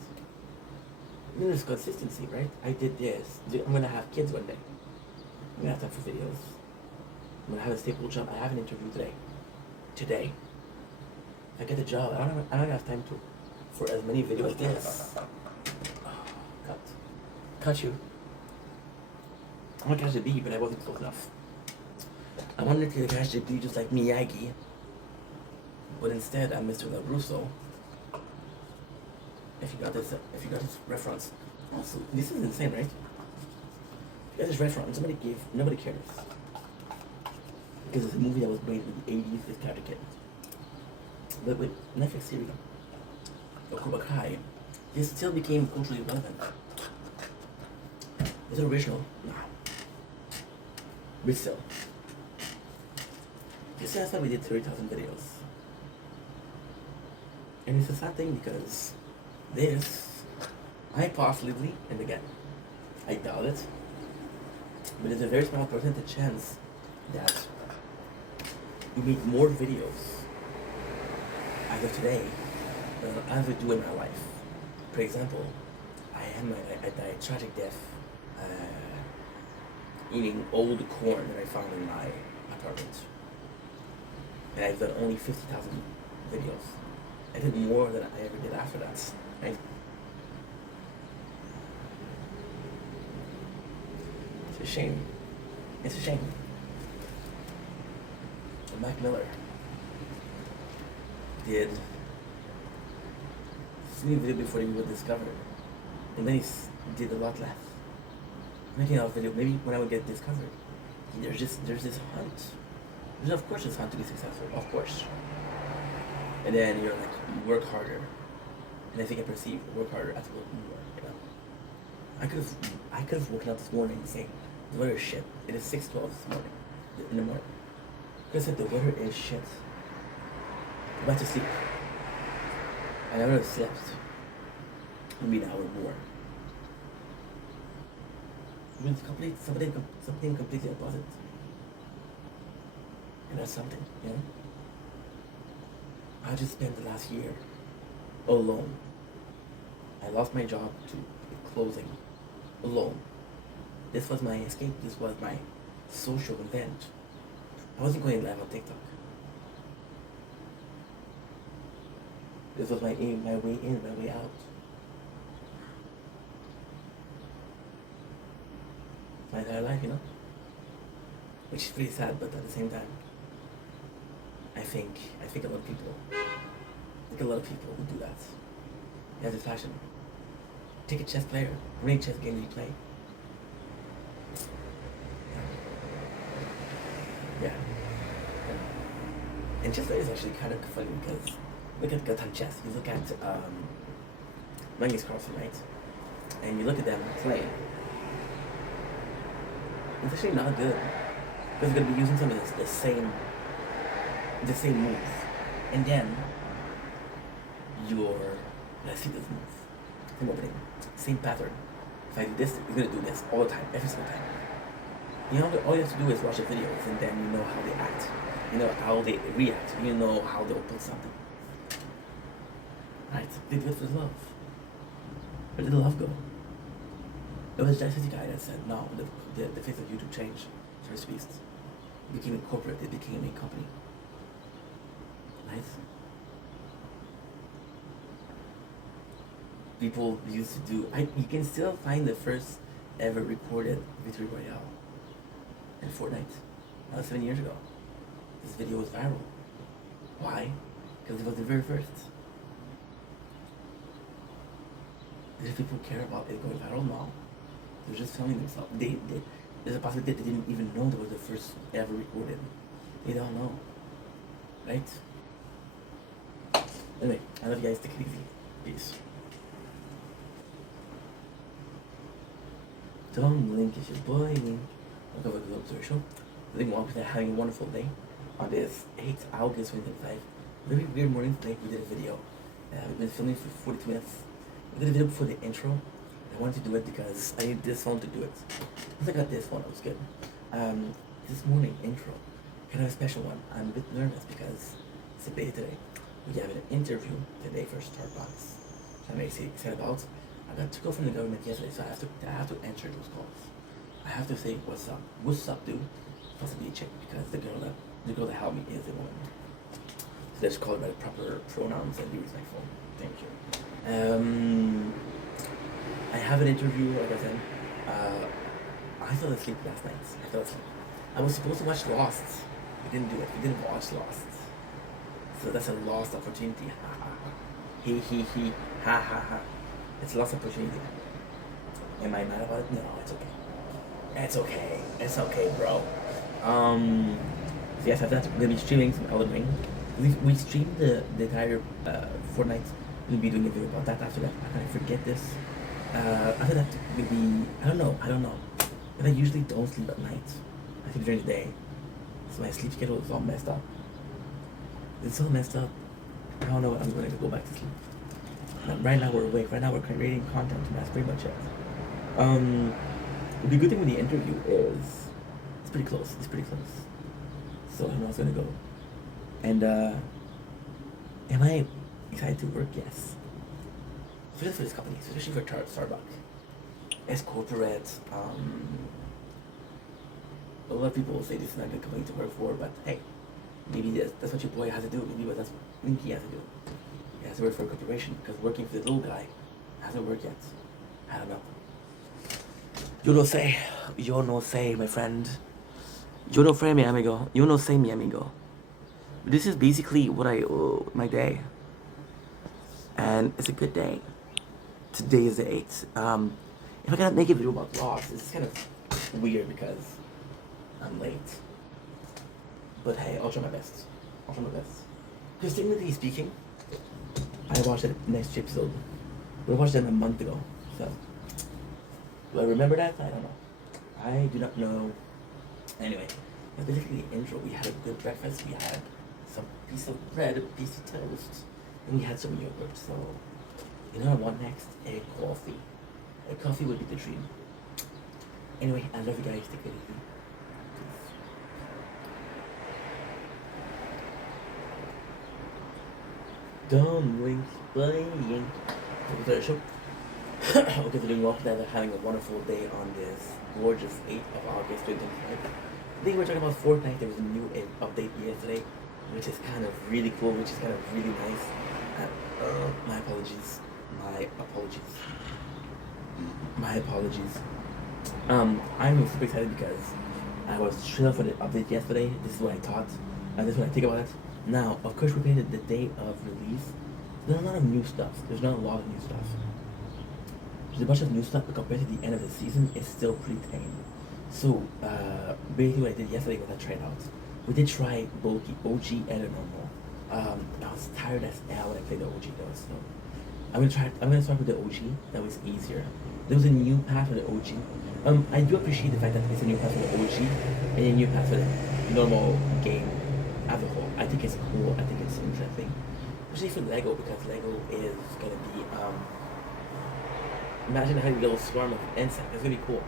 Then there's consistency, right? I did this. I'm gonna have kids one day. I'm gonna have time for videos. I'm gonna have a stable job. I have an interview today. If I get the job, I don't gonna have time for as many videos as this. Oh, cut you. I want to catch the bee, but I wasn't close enough. I wanted to catch the bee just like Miyagi, but instead I'm Mr. LaRusso. If you got this reference. Also, this is insane, right? If you got this reference, nobody cares. Because it's a movie that was made in the 80s with Karate Kid. But with Netflix series, or Cobra Kai, it still became culturally relevant. Is it original? No. But still. You see, that's why we did 30,000 videos. And it's a sad thing because I possibly, and again, I doubt it, but there's a very small percentage chance that we make more videos as of today than I ever do in my life. For example, I died a tragic death eating old corn that I found in my apartment. And I've done only 50,000 videos. I did more than I ever did after that. Right? It's a shame. It's a shame. And Mac Miller did sneak video before he was discovered. And then he did a lot less. Making out video, maybe when I would get discovered, there's this hunt. There's of course this hunt to be successful, of course. And then you're like, you work harder. And I think I perceive work harder as work more, you know? I could have woken up this morning and saying, the weather is shit. It is 6:12 this morning. In the morning. I could have said the weather is shit. I'm about to sleep. And I would have slept maybe an hour more. I mean, something completely opposite. And that's something, you know? I just spent the last year alone. I lost my job to closing alone. This was my escape. This was my social event. I wasn't going live on TikTok. This was my way in, my way out. My entire life, you know? which is pretty sad. But at the same time, I think a lot of people, would do that. They have this passion. Take a chess player. How many chess games do you play? Yeah. And chess is actually kind of funny because look at Gatan chess. You look at Magnus Carlsen, right? And you look at them play. It's actually not good because they're gonna be using some of the same moves, and then let's see this move, same opening, same pattern. If I do this, you're gonna do this all the time, every single time. You know, all you have to do is watch the videos, and then you know how they act, you know how they react, you know how they'll put something. Right? They do it for love. Where did the love go? It was just the guy that said, no, the face of YouTube changed. First Beast. It became a corporate, it became a company. Right? People used to do, you can still find the first ever recorded Victory Royale in Fortnite. That was 7 years ago. This video was viral. Why? Because it was the very first. Did people care about it going viral? No. They're just filming themselves. There's a possibility that they didn't even know that was the first ever recorded. They don't know. Right? Anyway, I love you guys. Take it easy. Peace. Tom Link is your boy. Welcome to the Observer Show. I think we're having a wonderful day on this 8th August 2025. Very weird morning today. We did a video. We've been filming for 42 minutes. We did a video before the intro. I wanted to do it because I need this phone to do it. Once I got this one, it was good. This morning intro, kind of a special one. I'm a bit nervous because it's a beta today. We have an interview today for Starbucks. I'm excited about. I got to go from the government yesterday, so I have to answer those calls. I have to say what's up, dude. Possibly a chick because the girl that helped me is a woman. So let's call it by the proper pronouns and be respectful. Thank you. I have an interview, like I said. I fell asleep last night. I was supposed to watch Lost. We didn't do it. We didn't watch Lost. So that's a lost opportunity. Ha ha ha. He. Ha ha ha. It's a lost opportunity. Am I mad about it? No, it's okay. It's okay, bro. So yes, after that, we're gonna be streaming some Elden Ring. We streamed the entire Fortnite. We'll be doing a video about that after that. I forget this. After that, maybe I don't know. But I usually don't sleep at night. I sleep during the day, so my sleep schedule is all messed up. It's all messed up. I don't know when I'm going to go back to sleep. Right now we're awake. Right now we're creating content, and that's pretty much it. The good thing with the interview is it's pretty close. So I know it's gonna go. And am I excited to work? Yes. Especially for this company, especially for Starbucks. As corporate, a lot of people will say this is not a good company to work for, but hey, maybe that's what your boy has to do. Maybe that's what Linky has to do. He has to work for a corporation because working for the little guy hasn't worked yet. I don't know. You no say, my friend. Yo no sé, mi amigo. You no sé, mi amigo. This is basically what my day. And it's a good day. Today is the 8th. If I gotta make a video about Lost, it's kind of weird because I'm late. But hey, I'll try my best. Because technically speaking, I watched the next episode. We watched it a month ago. So, do I remember that? I don't know. I do not know. Anyway, that's basically the intro. We had a good breakfast. We had some piece of bread, a piece of toast, and we had some yogurt. So, you know what I want next? A coffee. A coffee would be the dream. Anyway, I love you guys. Take it easy. Dumb links playing. Okay, show. Okay, so doing well. They're having a wonderful day on this gorgeous 8th of August 2025. I think we're talking about Fortnite. There was a new update yesterday, which is kind of really cool, which is kind of really nice. My apologies. I'm super excited because I was trailer for the update yesterday. This is what I thought, and this is what I think about it. Now, of course, we're playing the day of release. There's not a lot of new stuff. There's not a lot of new stuff. There's a bunch of new stuff, but compared to the end of the season, it's still pretty tame. So, basically, what I did yesterday was I tried out. We did try both the OG and the normal. I was tired as hell when I played the OG though, so I'm gonna start with the OG. That was easier. There was a new path for the OG. I do appreciate the fact that it's a new path for the OG and a new path for the normal game as a whole. I think it's cool. I think it's interesting, especially for Lego, because Lego is gonna be imagine having a little swarm of insects. It's gonna be cool.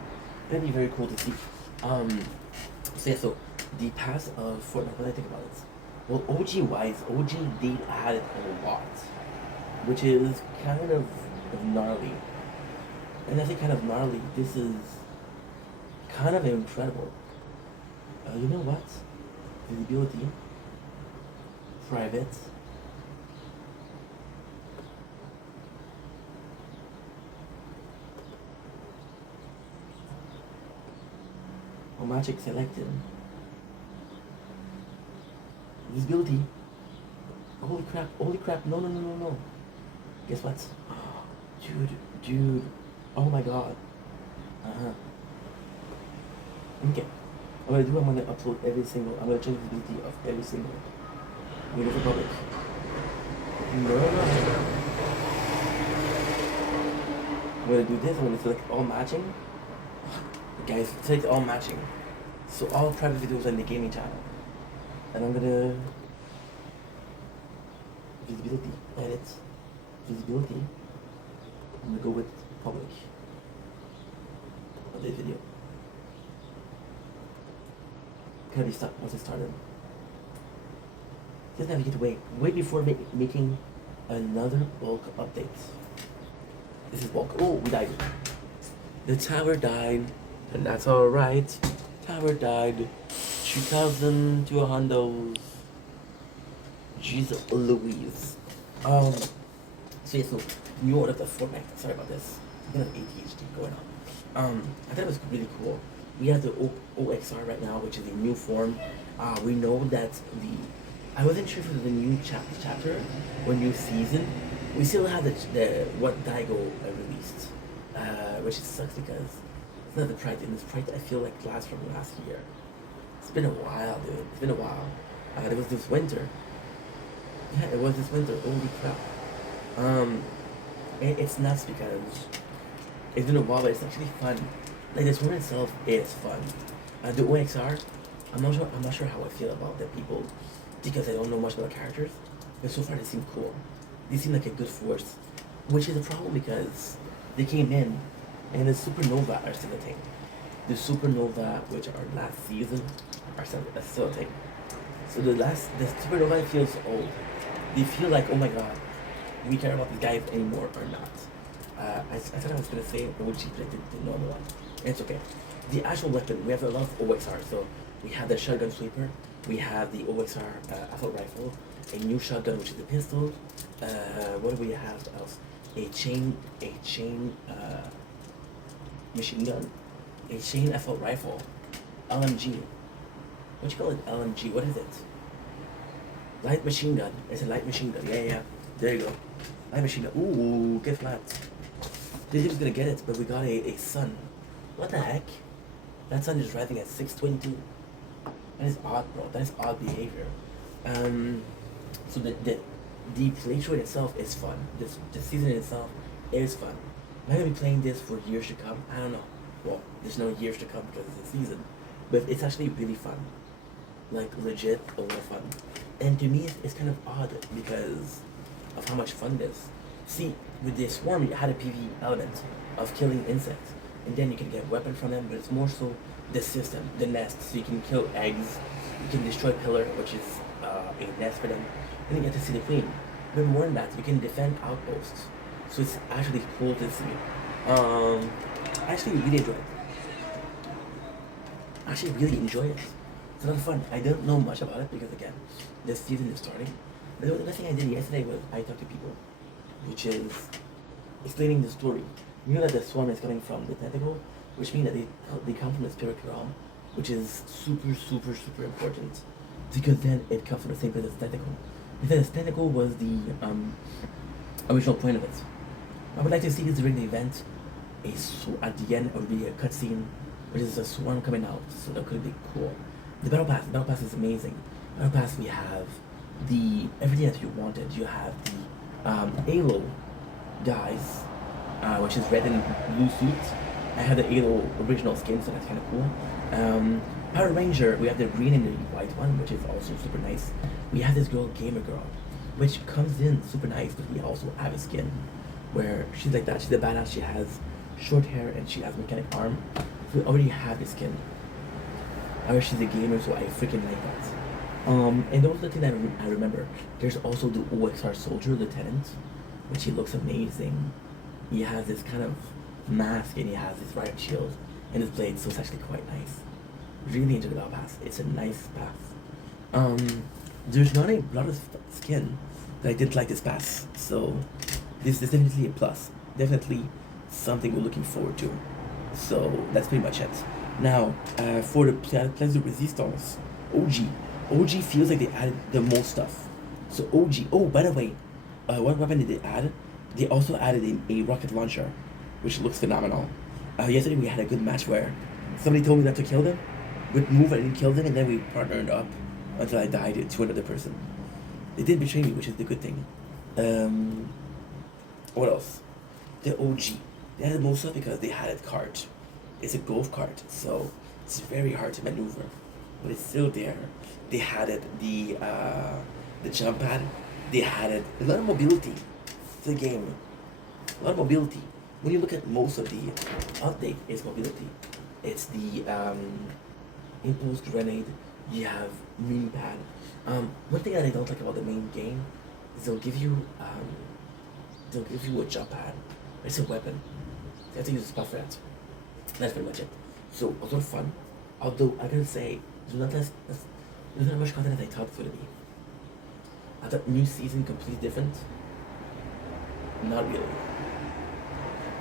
It's gonna be very cool to see. So yeah, so the path of Fortnite. What do I think about it? Well, OG wise, OG did add a lot, which is kind of gnarly. And I say kind of gnarly. This is kind of incredible. You know what? Visibility, private. Oh, magic selected. Visibility. Holy crap, no. Guess what? Dude. Oh my god. Okay. I'm gonna upload I'm gonna change the visibility of every single Windows Republic. No. I'm gonna do this, I'm gonna select all matching. Guys, select all matching. So all private videos on the gaming channel. And I'm gonna visibility, edit, visibility. I'm gonna go with public of this video. Gotta be stuck once it started. Just have to wait before making another bulk update. This is bulk. Oh, we died. The tower died, and that's alright. Tower died. 2,000 to a hundo. Jeez Louise. So yeah, so new order of Fortnite. Sorry about this. I have ADHD going on. I thought it was really cool. We have the OXR right now, which is a new form. We know that I wasn't sure for the new chapter or new season. We still have the what Daigo released, which sucks because it's not the Pride. And this Pride I feel like lasts from last year. It's been a while, dude. It's been a while. There was this winter. Yeah, it was this winter. Holy crap. It's nuts because it's been a while, but it's actually fun. Like this one itself is fun. The OXR, I'm not sure how I feel about the people because I don't know much about characters. But so far they seem cool. They seem like a good force, which is a problem because they came in, and the Supernova are still a thing. The Supernova, which are last season, are still a thing. So the Supernova feels old. They feel like, oh my god, we care about these guys anymore or not. I thought I was gonna say OG, but I did the normal one. And it's okay. The actual weapon, we have a lot of OXR. So we have the shotgun sweeper, we have the OXR assault rifle, a new shotgun which is the pistol. What do we have else? A chain machine gun, a chain assault rifle, LMG. What you call it? LMG. What is it? Light machine gun. It's a light machine gun. Yeah. There you go. Light machine gun. Ooh, get flat. This is gonna get it, but we got a sun. What the heck? That sun is driving at 622. That is odd, bro. That is odd behavior. So the playthrough itself is fun. The season itself is fun. Am I gonna be playing this for years to come? I don't know. Well, there's no years to come because it's a season, but it's actually really fun. Like legit a lot of fun. And to me, it's kind of odd because of how much fun it is. See, with the swarm, you had a PvE element of killing insects, and then you can get weapon from them. But it's more so the system, the nest. So you can kill eggs, you can destroy pillar, which is a nest for them, and you get to see the queen. But more than that, you can defend outposts. So it's actually cool to see. I actually really enjoy it. I actually really enjoy it. It's a lot of fun. I don't know much about it because again, this season is starting. But the other thing I did yesterday was I talked to people, which is explaining the story. You know that the swarm is coming from the tentacle, which means that they come from the spirit realm, which is super important, because then it comes from the same place as Tentacle. Because Tentacle was the original point of it. I would like to see this during the event. At the end, it would be a cutscene, which is a swarm coming out, so that could be cool. The battle pass is amazing. Battle pass, we have the everything that you wanted. You have the Halo guys, which is red and blue suits. I have the Halo original skin, so that's kind of cool. Power Ranger, we have the green and the white one, which is also super nice. We have this girl, Gamer Girl, which comes in super nice, but we also have a skin where she's like that. She's a badass. She has short hair and she has mechanic arm. So we already have the skin. However, she's a gamer, so I freaking like that. And also the thing that I remember, there's also the OXR Soldier Lieutenant, which he looks amazing. He has this kind of mask and he has this riot shield and his blade, so it's actually quite nice. Really enjoy the battle pass. It's a nice pass. There's not a lot of skin that I didn't like this pass, so this is definitely a plus. Definitely something we're looking forward to. So that's pretty much it. Now, for the Place de Resistance, OG feels like they added the most stuff. So OG, oh, by the way, what weapon did they add? They also added a rocket launcher, which looks phenomenal. Yesterday we had a good match where somebody told me not to kill them, would move and I didn't kill them, and then we partnered up until I died to another person. They didn't betray me, which is the good thing. What else? The OG. They had the most stuff because they had a cart. It's a golf cart, so it's very hard to maneuver, but it's still there. They had it, the jump pad. They had it. A lot of mobility to the game. A lot of mobility. When you look at most of the update, it's mobility. It's the impulse grenade. You have mini pad. One thing that I don't like about the main game is they'll give you a jump pad. It's a weapon. You have to use a spot for that. That's pretty much it. So a lot of fun. Although I gotta say, there's not much content as I thought it would be. I thought new season completely different. Not really.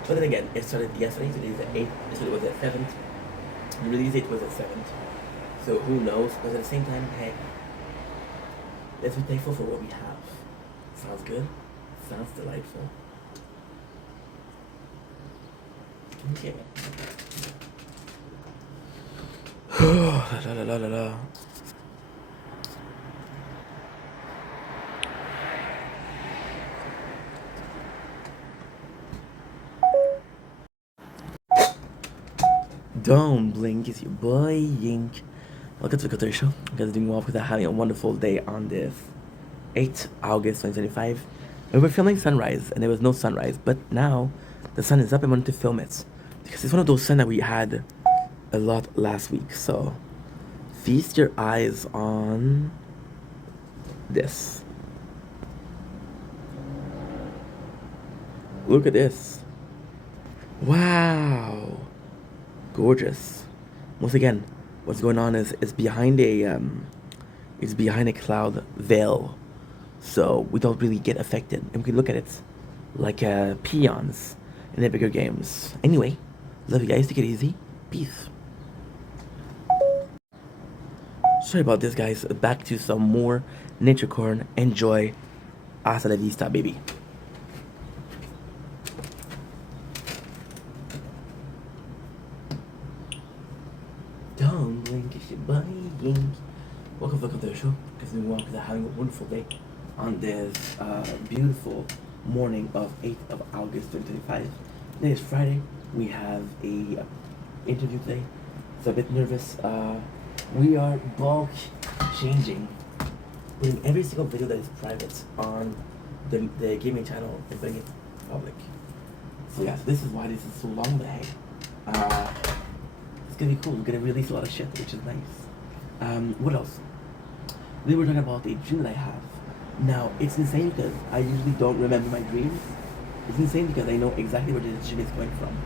But then again, it started yesterday. Today is the 8th. Yesterday was the 7th. The release date was the 7th. So who knows? But at the same time, hey, let's be thankful for what we have. Sounds good. Sounds delightful. Okay. la la la la la. Don't blink, it's your boy Yink. Welcome to the Kotori Show. You guys are doing well because I'm having a wonderful day on this 8th August 2025. We were filming sunrise and there was no sunrise, but now the sun is up and I wanted to film it because it's one of those sun that we had a lot last week. So feast your eyes on this. Look at this. Wow. Gorgeous. Once again, what's going on is it's behind a cloud veil, so we don't really get affected, and we can look at it like peons in the bigger games. Anyway, love you guys. Take it easy. Peace. Sorry about this, guys. Back to some more nature corn. Enjoy. Hasta la vista, baby. Don't blink, it's your buddy Yink. Welcome to the show. Because I'm having a wonderful day on this beautiful morning of 8th of August 2025. Today is Friday. We have a interview today. So a bit nervous. We are bulk changing, putting every single video that is private on the gaming channel and putting it public. So yeah, so this is why this is so long, but hey, it's gonna be cool. We're gonna release a lot of shit, which is nice. What else? We were talking about a dream that I have. Now, it's insane because I usually don't remember my dreams. It's insane because I know exactly where this dream is going from.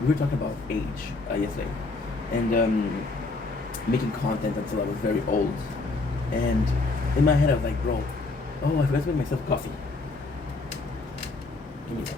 We were talking about age yesterday, and making content until I was very old. And in my head, I was like, bro, oh, I forgot to make myself coffee. Give me a sec.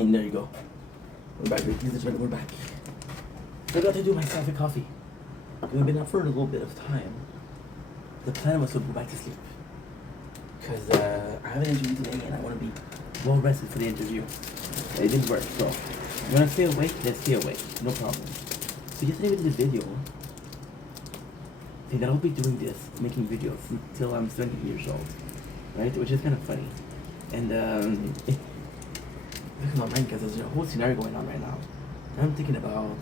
And there you go. We're back, ladies and gentlemen, we're back. Forgot to do myself a coffee. We've been up for a little bit of time. The plan was to go back to sleep. Because I have an interview today and I want to be well rested for the interview. It didn't work, so you want to stay awake? Let's stay awake. No problem. So yesterday we did a video. And I'll be doing this, making videos until I'm 70 years old. Right? Which is kind of funny. And look at my mind because there's a whole scenario going on right now. I'm thinking about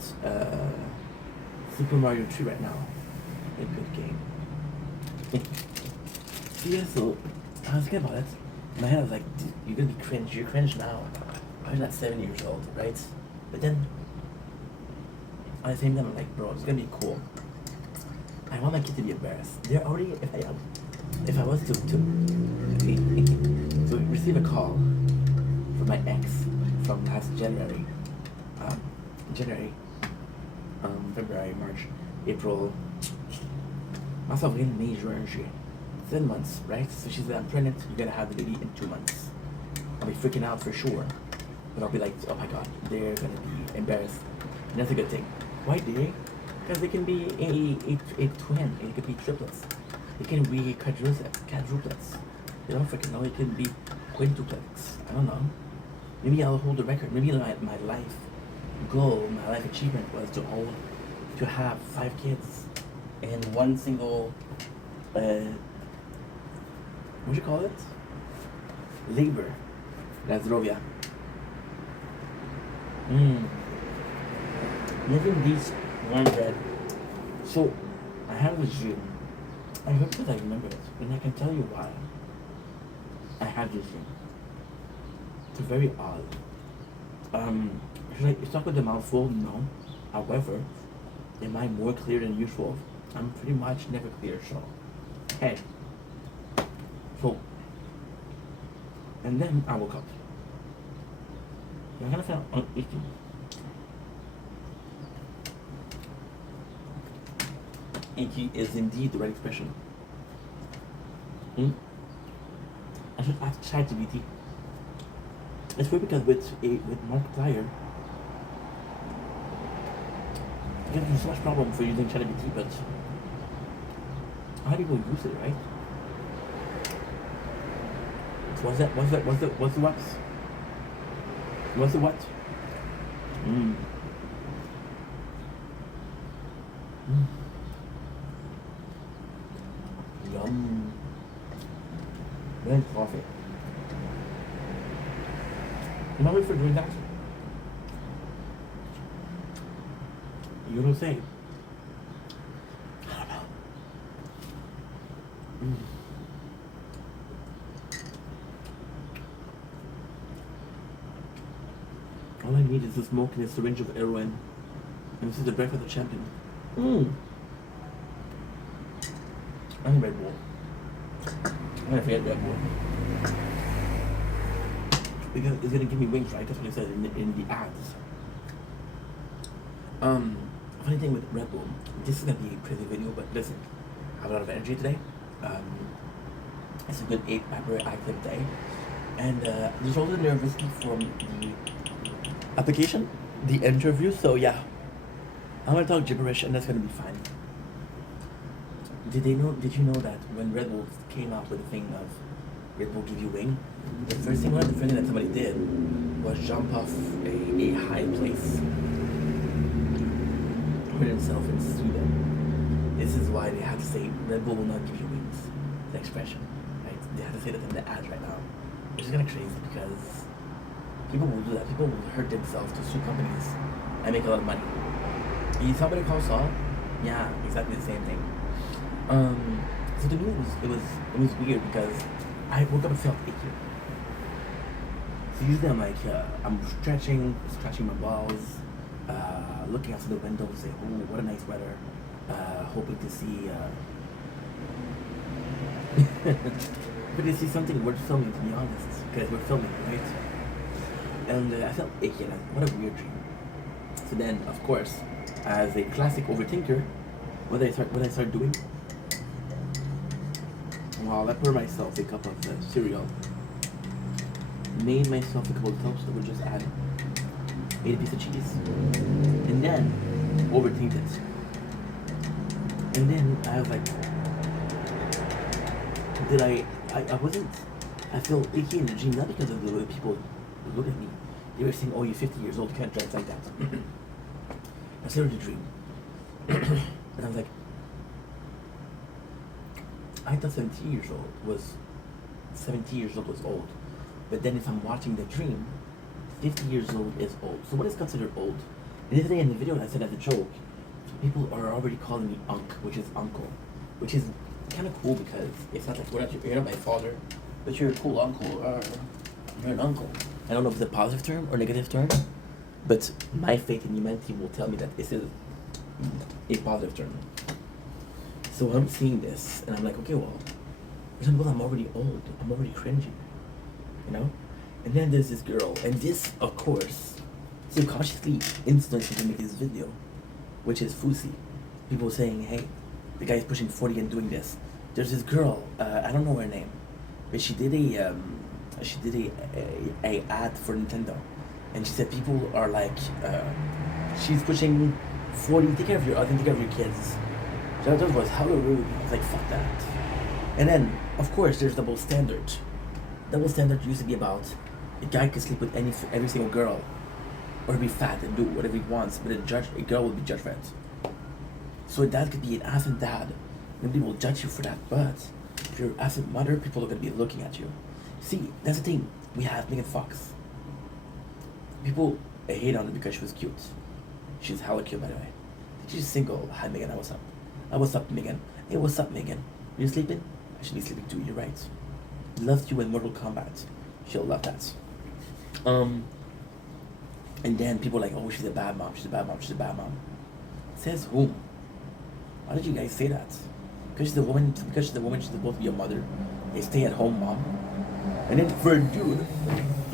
Super Mario 2 right now. A good game. Yeah, so I was thinking about it. In my head I was like, dude, you're gonna be cringe. You're cringe now. I'm not 7 years old, right? But then at the same time I'm like, bro, it's gonna be cool. I want my kid to be embarrassed. They're already if I was to receive a call from my ex from last January, February, March, April, mars, avril, May, juin, juillet. 7 months, right? So she said, I'm pregnant, you're gonna have the baby in 2 months. I'll be freaking out for sure. But I'll be like, oh my god, they're gonna be embarrassed. And that's a good thing. Why they? Because they can be a twin, it could be triplets. It can be quadruplets. They don't freaking know, it can be quintuplets. I don't know. Maybe I'll hold the record. Maybe my life goal, my life achievement was to have 5 kids in one single what do you call it? Labor. Na zdrowia. Making these warm bread. So I have this dream. I hope that I remember it, and I can tell you why I had this dream. It's very odd. Should I talk with the mouth full? No. However, am I more clear than usual? I'm pretty much never clear, so hey. So and then I woke up. I kind of felt uneasy. Icky is indeed the right expression. I should ask ChatGPT. It's weird because with Markiplier, there's so much problem for using ChatGPT, but a lot of people use it, right? What's the what? What's the what? Yum. Then coffee. You know me for doing that? You don't say. I don't know. All I need is a smoke and a syringe of heroin. And this is the breakfast of the champion. And Red Bull. I'm gonna forget Red Bull. Because it's gonna give me wings, right? That's what it said in the ads. Funny thing with Red Bull, this is gonna be a crazy video, but listen, I have a lot of energy today. It's a good 8-hour active day. And there's also nervousness from the application, the interview, so yeah. I'm gonna talk gibberish and that's gonna be fine. Did you know that when Red Bull came out with the thing of Red Bull give you wing, one of the first thing that somebody did was jump off a high place, hurt himself and sue them. This is why they had to say Red Bull will not give you wings. The expression, right? They had to say that in the ad right now. Which is kind of crazy because people will do that. People will hurt themselves to sue companies and make a lot of money. You saw Better Call Saul? Yeah, exactly the same thing. So to me it was weird because I woke up and felt icky. So usually I'm like I'm stretching my balls, looking out the window and say, oh, what a nice weather, hoping to see but to see something worth filming, to be honest, because we're filming, right? And I felt icky, like, what a weird dream. So then, of course, as a classic overthinker, what did I start doing? Well, I poured myself a cup of cereal, made myself a couple of toast that would just add ate a piece of cheese, and then overthinked it. And then I was like, I wasn't, I felt icky in the dream, not because of the way people look at me. They were saying, oh, you're 50 years old, you can't drive like that. I started to dream. And I was like, I thought 70 years old was old. But then if I'm watching the dream, 50 years old is old. So what is considered old? And the other day in the video I said as a joke, people are already calling me Unc, which is uncle, which is kind of cool because it's not like you're not my father, but you're a cool uncle, or you're an uncle. I don't know if it's a positive term or negative term, but my faith in humanity will tell me that this is a positive term. So I'm seeing this, and I'm like, okay, well, for example, I'm already old, I'm already cringy, you know? And then there's this girl, and this, of course, subconsciously influenced me to make this video, which is Fusi. People saying, hey, the guy's pushing 40 and doing this. There's this girl, I don't know her name, but she did a ad for Nintendo, and she said people are like, she's pushing 40. Take care of your kids. So that was how rude. I was like, fuck that. And then, of course, there's double standard. Double standard used to be about a guy could sleep with every single girl, or be fat and do whatever he wants, but a girl would be judged for it. So a dad could be an absent dad. Nobody will judge you for that. But if you're an absent mother, people are going to be looking at you. See, that's the thing. We have Megan Fox. People hate on her because she was cute. She's hella cute, by the way. She's single. Hi, Megan. What's up? What's up, Megan? Hey, what's up, Megan? Are you sleeping? I should be sleeping too. You're right. Loved you in Mortal Kombat. She'll love that. And then people are like, oh, she's a bad mom. She's a bad mom. She's a bad mom. Says whom? Why did you guys say that? Because she's a woman. Because she's a woman. She's supposed to be a mother. A stay-at-home mom. And then for a dude,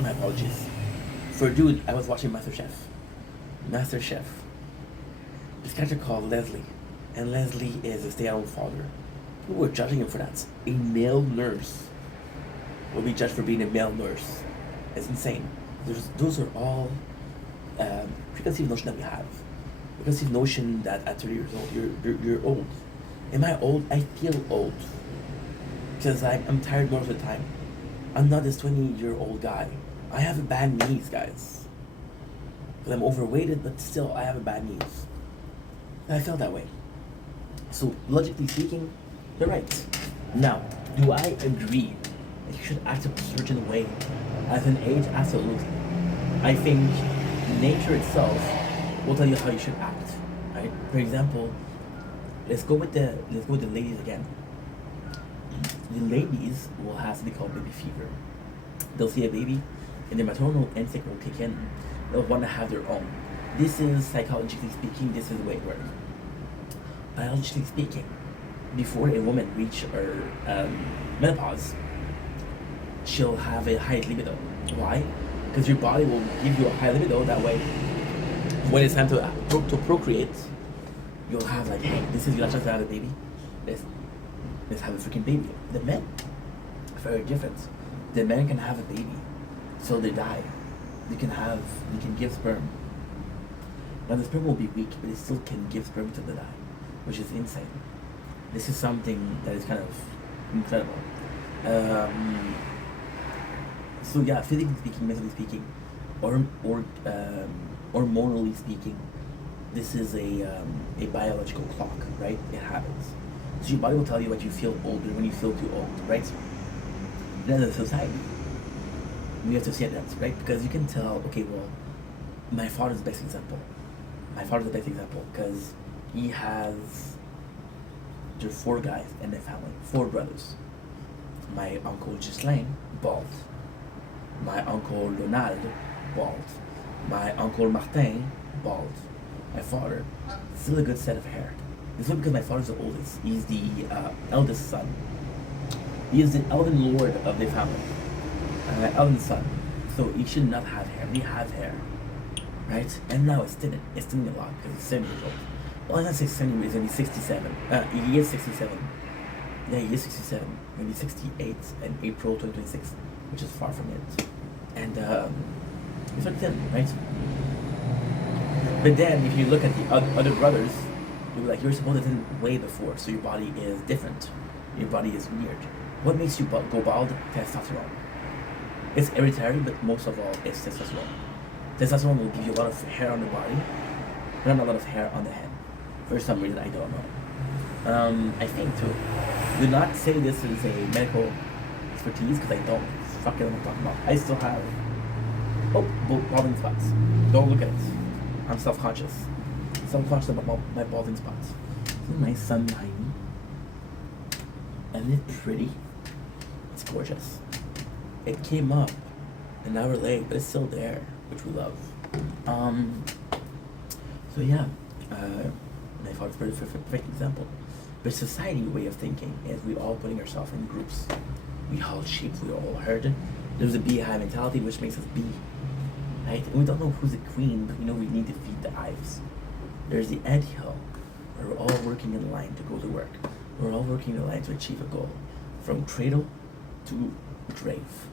my apologies. For a dude, I was watching MasterChef. This character called Leslie, and Leslie is a stay-at-home father. People were judging him for that. A male nurse will be judged for being a male nurse. It's insane. Those are all preconceived notion that we have. Preconceived notion that at 30 years old you're old. Am I old? I feel old because I'm tired most of the time. I'm not this 20-year-old guy. I have a bad knees, guys. Because I'm overweighted, but still I have a bad knees. And I felt that way. So logically speaking, you're right. Now, do I agree that you should act a certain way at an age? Absolutely. I think nature itself will tell you how you should act. Right? For example, let's go with the ladies again. The ladies will have something called baby fever. They'll see a baby, and their maternal instinct will kick in. They'll want to have their own. This is psychologically speaking. This is the way it works. Biologically speaking, before a woman reaches her menopause, she'll have a high libido. Why? Because your body will give you a high libido. That way, when it's time to procreate, you'll have like, hey, this is your chance to have a baby. Let's have a freaking baby. The men are very different. The men can have a baby, so they die. They can give sperm. Now the sperm will be weak, but it still can give sperm till they die, which is insane. This is something that is kind of incredible. So yeah, physically speaking, mentally speaking, or hormonally speaking, this is a biological clock, right? It happens. So your body will tell you when you feel older, when you feel too old, right? Then as a society, we have to see that, right? Because you can tell, okay, well, my father's the best example. My father's the best example because he has, there are 4 guys in their family, 4 brothers. My uncle Ghislain, bald. My uncle Leonard, bald. My uncle Martin, bald. My father, still a good set of hair. It's not because my father's the oldest. He's the eldest son. He is the elden lord of the family. Eldest son. So he should not have hair. He has hair. Right? And now it's thinning. It's thinning a lot because he's 70 years old. Well, I'm not saying 70, he's going to be 67. He is 67. Yeah, he is 67. Maybe 68 in April 2026, which is far from it. And he's very thin, right? But then, if you look at the other brothers, you're like, you're supposed to have been way before, so your body is different. Your body is weird. What makes you go bald? Testosterone. It's hereditary, but most of all, it's testosterone. Testosterone will give you a lot of hair on the body, but not a lot of hair on the head. For some reason, I don't know. I think too. Do not say this is a medical expertise because I don't fucking know what I'm talking about. I still have balding spots. Don't look at it. I'm self-conscious. Self-conscious about my balding spots. This is my sunline. Isn't it pretty? It's gorgeous. It came up an hour late, but it's still there, which we love. So yeah, my father's perfect example. But society way of thinking is we all putting ourselves in groups. We all sheep, we all herd. There's a beehive mentality which makes us bee. Right? And we don't know who's the queen, but we know we need to feed the hives. There's the anthill, where we're all working in line to go to work. We're all working in line to achieve a goal. From cradle to grave.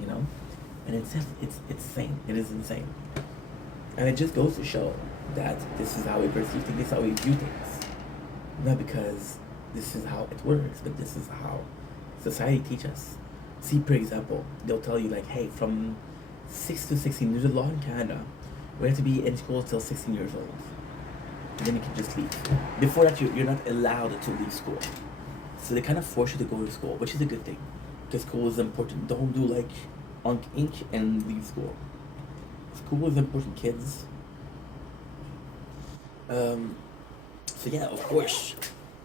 You know? And it's insane. It is insane. And it just goes to show that this is how we perceive things, this is how we view things. Not because this is how it works, but this is how society teaches us. See, for example, they'll tell you like, hey, from 6 to 16, there's a law in Canada, we have to be in school till 16 years old. And then you can just leave. Before that, you're not allowed to leave school. So they kind of force you to go to school, which is a good thing. Because school is important. Don't do like ink and leave school. School is important, kids. So yeah, of course,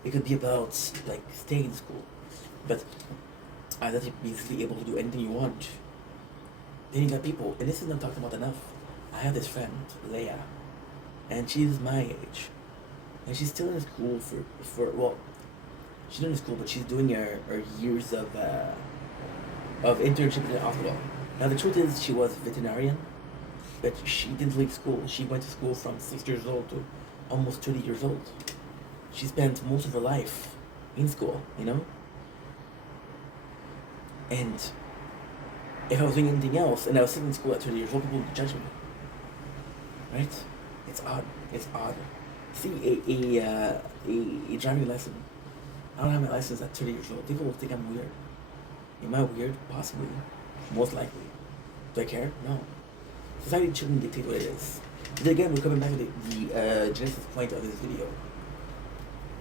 it could be about like staying in school, but that you basically able to do anything you want. Then you got people, and this is not talked about enough. I have this friend, Leia, and she's my age, and she's still in school for well, she's not in school, but she's doing her years of internship in the hospital. Now the truth is, she was a veterinarian, but she didn't leave school. She went to school from 6 years old to almost 30 years old. She spent most of her life in school, you know? And if I was doing anything else and I was sitting in school at 30 years old, people would judge me. Right? It's odd. It's odd. See, a driving lesson. I don't have my license at 30 years old. People will think I'm weird. Am I weird? Possibly. Most likely. Do I care? No. Society shouldn't dictate what it is. But again, we're coming back to the genesis point of this video.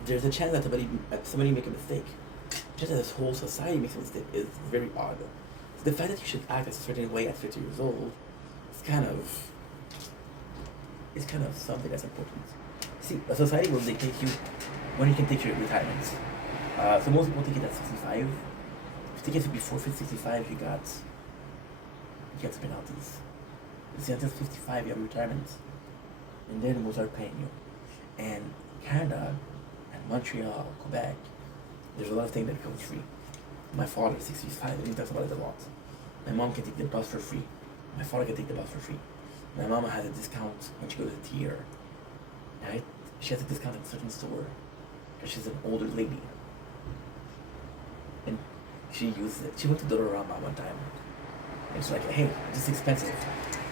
There's a chance that somebody make a mistake. Just that this whole society makes a mistake is very odd. So the fact that you should act a certain way at 50 years old is kind of something that's important. See, a society will dictate you when you can take your retirement. So most people take it at 65. If you take it before 65, you got penalties. You see, until 55, you have retirement, and then we'll start paying you. And Canada, and Montreal, Quebec, there's a lot of things that come free. My father is 65, and he talks about it a lot. My mom can take the bus for free. My father can take the bus for free. My mama has a discount when she goes to Tier. Right? She has a discount at a certain store because she's an older lady. And she uses it. She went to Dollarama one time, and she's like, "Hey, this is expensive.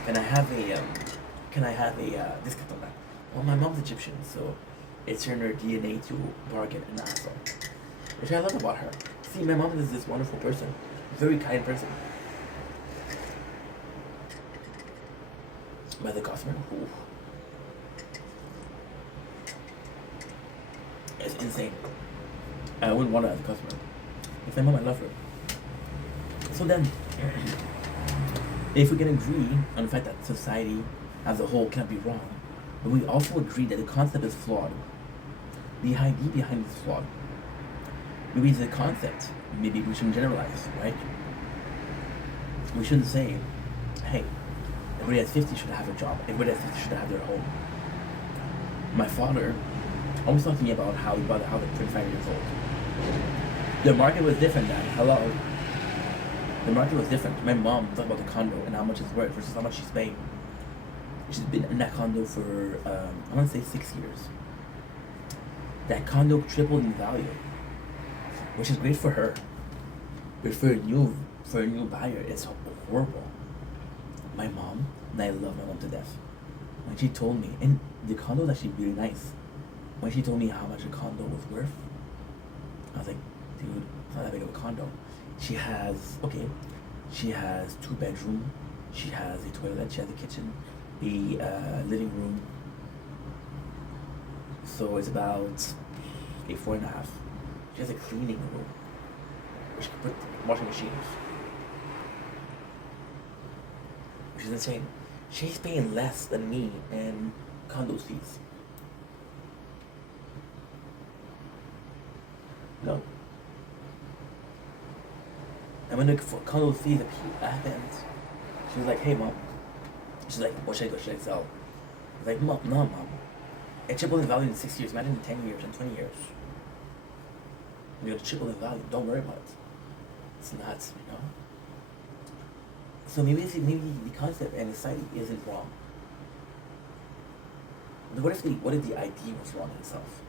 Can I have a discount on that?" Well, my mom's Egyptian, so it's in her DNA to bargain and hustle, which I love about her. See, my mom is this wonderful person, very kind person. By the customer, ooh, it's insane. I wouldn't want her as a customer. It's my mom, I love her. So then, if we can agree on the fact that society as a whole can't be wrong, but we also agree that the concept is flawed. The idea behind it is flawed. Maybe it's a concept. Maybe we shouldn't generalize, right? We shouldn't say, hey, everybody at 50 should have a job. Everybody at 50 should have their home. My father always talked to me about how he bought a house at 25 years old. The market was different then. Hello. The market was different. My mom talked about the condo and how much it's worth versus how much she's paying. She's been in that condo for, I want to say 6 years. That condo tripled in value, which is great for her. But for a new buyer, it's horrible. My mom And I love my mom to death. When she told me, and the condo is actually really nice. When she told me how much a condo was worth, I was like, dude, it's not that big of a condo. She has, okay, she has 2 bedroom, she has a toilet, she has a kitchen, a living room. So it's about a 4.5. She has a cleaning room, where she can put washing machines, which is insane. She's paying less than me in condo fees. No. And when the condo fees happened, she was like, hey mom. She's like, what should I go? Should I sell? I was like, mom, no mom. It tripled in value in 6 years. Imagine in 10 years and 20 years. You're going to triple in value. Don't worry about it. It's nuts, you know? So maybe the concept and the society isn't wrong. But what if the idea was wrong in itself?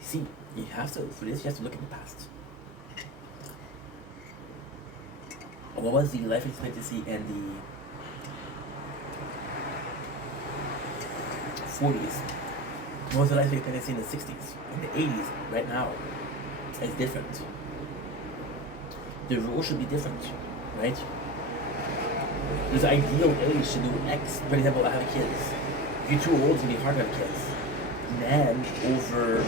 You see, for this, you have to look at the past. What was the life expectancy in the 40s? What was the life expectancy in the 60s? In the 80s? Right now, it's different. The rules should be different, right? There's an ideal age to do X. For example, I have kids. If you're too old, it's gonna be hard to have kids. Men over,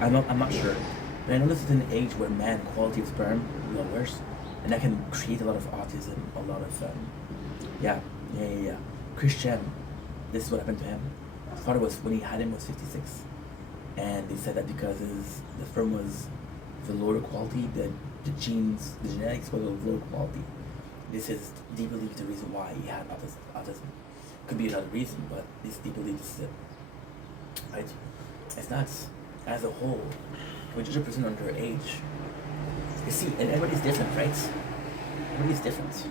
I'm not sure. But I know this is an age where man quality of sperm lowers, and that can create a lot of autism, a lot of, yeah. Christian, this is what happened to him. His father when he had him was 56. And they said that because the sperm was the lower quality, the genetics was of lower quality. This is deeply believed the reason why he had autism. Could be another reason, but this deeply believed this is it. Right? It's nuts. As a whole, we judge a person on their age. You see, and everybody's different, right? Everybody's different.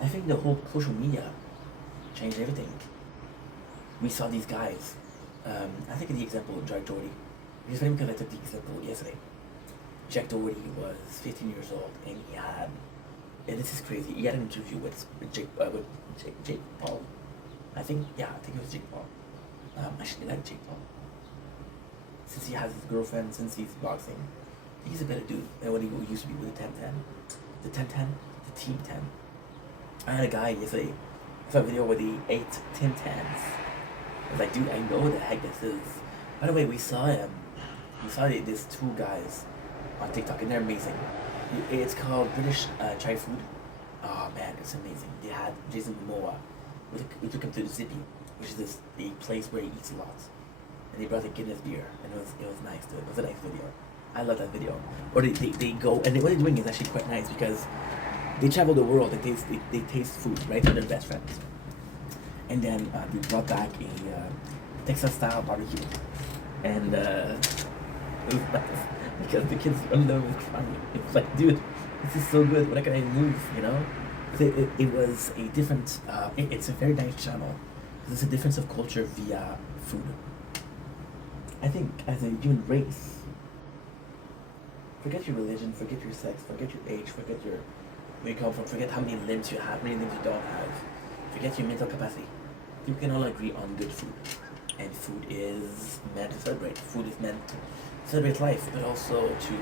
I think the whole social media changed everything. We saw these guys. I think of the example of Jack Doherty. It's funny because I took the example yesterday. Jack Doherty was 15 years old, and he had, and this is crazy, he had an interview with Jake Paul. I think it was Jake Paul. I actually like Jake Paul. Since he has his girlfriend, since he's boxing, he's a better dude than what he used to be with the 10-10. The 10-10, the Team 10. I had a guy yesterday, I saw a video where he ate 10 10s. I was like, dude, I know what the heck this is. By the way, we saw these 2 guys on TikTok, and they're amazing. It's called British Chai Food. Oh man, it's amazing. They had Jason Momoa. We took him to the Zippy, which is the place where he eats a lot. And they brought the Guinness beer, and it was nice, dude. It was a nice video. I love that video. Or they go, and what they're doing is actually quite nice because they travel the world, they taste food, right? They're their best friends. And then they brought back a Texas-style barbecue. And it was nice because the kids under them was crying. It was like, dude, this is so good. When can I move, you know? So it was a different, it's a very nice channel. There's a difference of culture via food. I think as a human race, forget your religion, forget your sex, forget your age, forget where you come from, forget how many limbs you have, how many limbs you don't have, forget your mental capacity. You can all agree on good food. And food is meant to celebrate. Food is meant to celebrate life, but also to...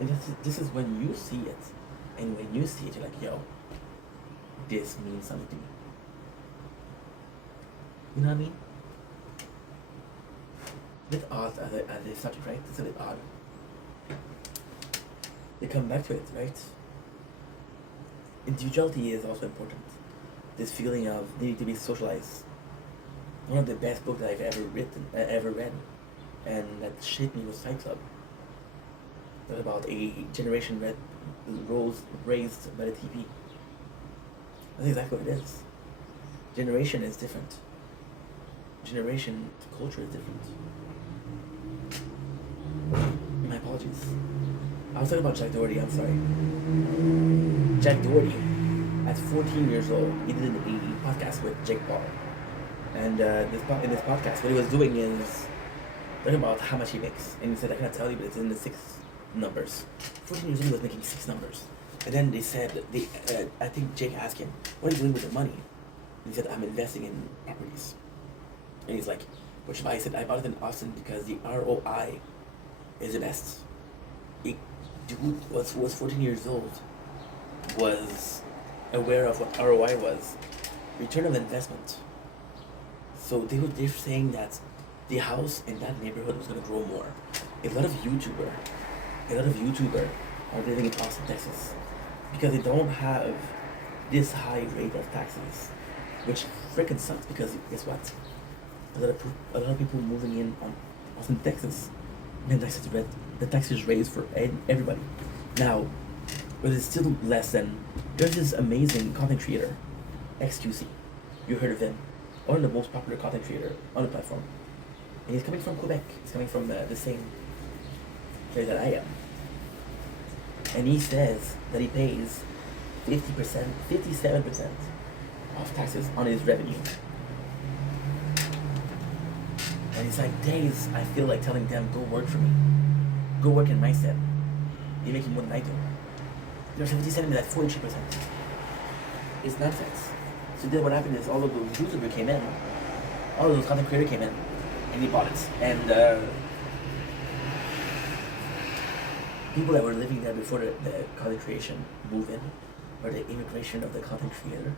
And this is when you see it. And when you see it, you're like, yo, this means something to me. You know what I mean? A bit odd as a subject, right? It's a bit odd. They come back to it, right? Individuality is also important. This feeling of needing to be socialized. One of the best books that I've ever read, and that shaped me was Fight Club. It's about a generation raised by the TV. That's exactly what it is. Generation is different. Generation culture is different. My apologies. I was talking about Jack Doherty, I'm sorry. Jack Doherty, at 14 years old, he did a podcast with Jake Paul. And in this podcast, what he was doing is talking about how much he makes. And he said, I can't tell you, but it's in the 6 numbers. 14 years old, he was making 6 numbers. And then they said, I think Jake asked him, what are you doing with the money? And he said, I'm investing in properties. And he's like, what should I buy? He said, I bought it in Austin because the ROI is the best. Dude was 14 years old, was aware of what ROI was, return of investment. So they're saying that the house in that neighborhood was going to grow more. A lot of YouTuber are living in Austin, Texas, because they don't have this high rate of taxes, which freaking sucks. Because guess what? A lot of people moving in on Austin, Texas, and the taxes raised for everybody. Now, but it's still less than. There's this amazing content creator, XQC. You heard of him? One of the most popular content creator on the platform. And he's coming from Quebec. He's coming from the same place that I am. And he says that he pays 50%, 57% of taxes on his revenue. And he's like, days I feel like telling them, go work for me. Go work in my stead. You're making more than I do. They're 57 to that 43%. It's nonsense. So then what happened is all of those YouTubers came in, all of those content creators came in, and he bought it. And people that were living there before the content creation move in, or the immigration of the content creator.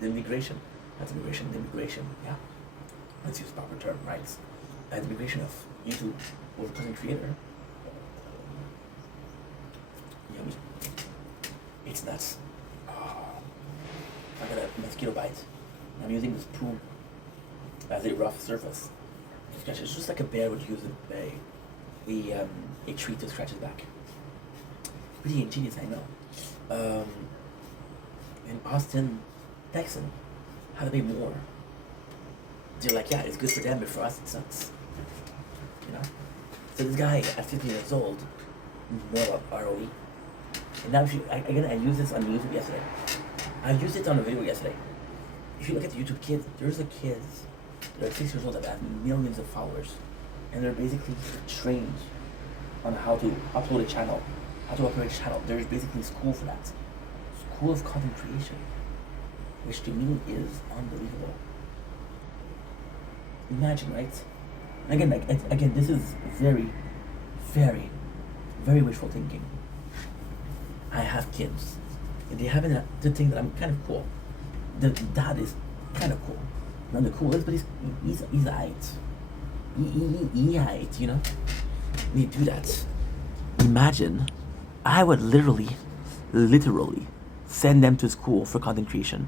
The immigration, not immigration, the immigration, yeah. Let's use proper term, right? The immigration of YouTube or content creator. Yummy. It's nuts. I got a mosquito bite. I'm using this poo as a rough surface to scratch. It's just like a bear would use a treat to scratch his back. Pretty ingenious, I know. In Austin, Texas, how to pay more? They're like, yeah, it's good for them, but for us it sucks. You know? So this guy at 15 years old, more about ROE. And now I used this on YouTube yesterday. I used it on a video yesterday. If you look at the YouTube kids, there's kids that are 6 years old that have millions of followers. And they're basically trained on how to upload a channel, how to operate a channel. There's basically school for that. School of content creation, which to me is unbelievable. Imagine, right? Again, this is very, very, very wishful thinking. I have kids. They happen to think that I'm kind of cool. The dad is kind of cool. Not the coolest, but he's aight. He aight, you know? They do that. Imagine, I would literally send them to school for content creation.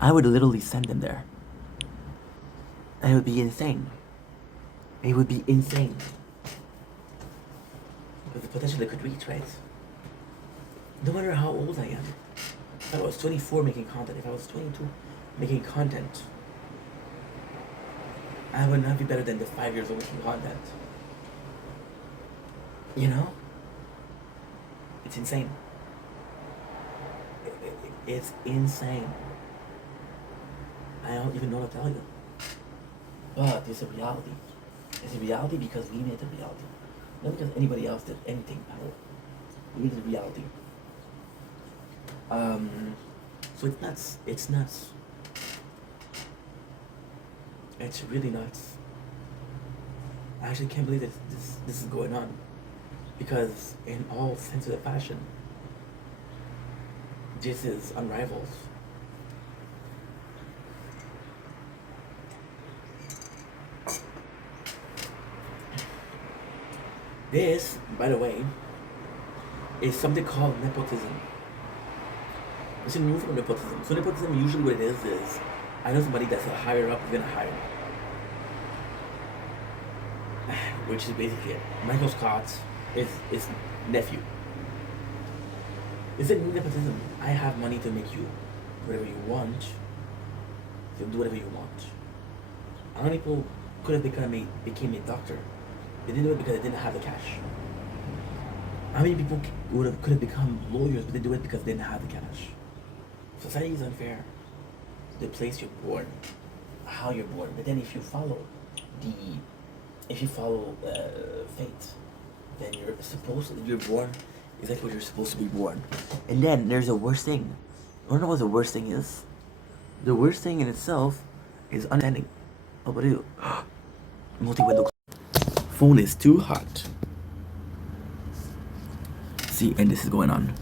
I would literally send them there. And it would be insane. It would be insane. Because the potential they could reach, right? No matter how old I am. If I was 24 making content, if I was 22 making content, I would not be better than the 5 years old making content. You know? It's insane. It's insane. I don't even know what to tell you. But it's a reality. It's a reality because we made it a reality. Not because anybody else did anything at all. We made it a reality. So it's nuts. It's nuts. It's really nuts. I actually can't believe that this is going on. Because in all sense of the fashion, this is unrivaled. This, by the way, is something called nepotism. It's a new form of nepotism. So nepotism, usually what it is I know somebody that's a higher up than a higher. Which is basically it. Michael Scott is nephew. It's a new nepotism. I have money to make you whatever you want. So do whatever you want. How many people could have became a doctor? They didn't do it because they didn't have the cash. How many people could have become lawyers, but they do it because they didn't have the cash? Society is unfair. The place you're born, how you're born. But then if you follow fate, then you're born exactly what you're supposed to be born. And then there's a worst thing. I don't know what the worst thing is. The worst thing in itself is understanding. Oh, what do you? Multi-window. Phone is too hot. See, and this is going on.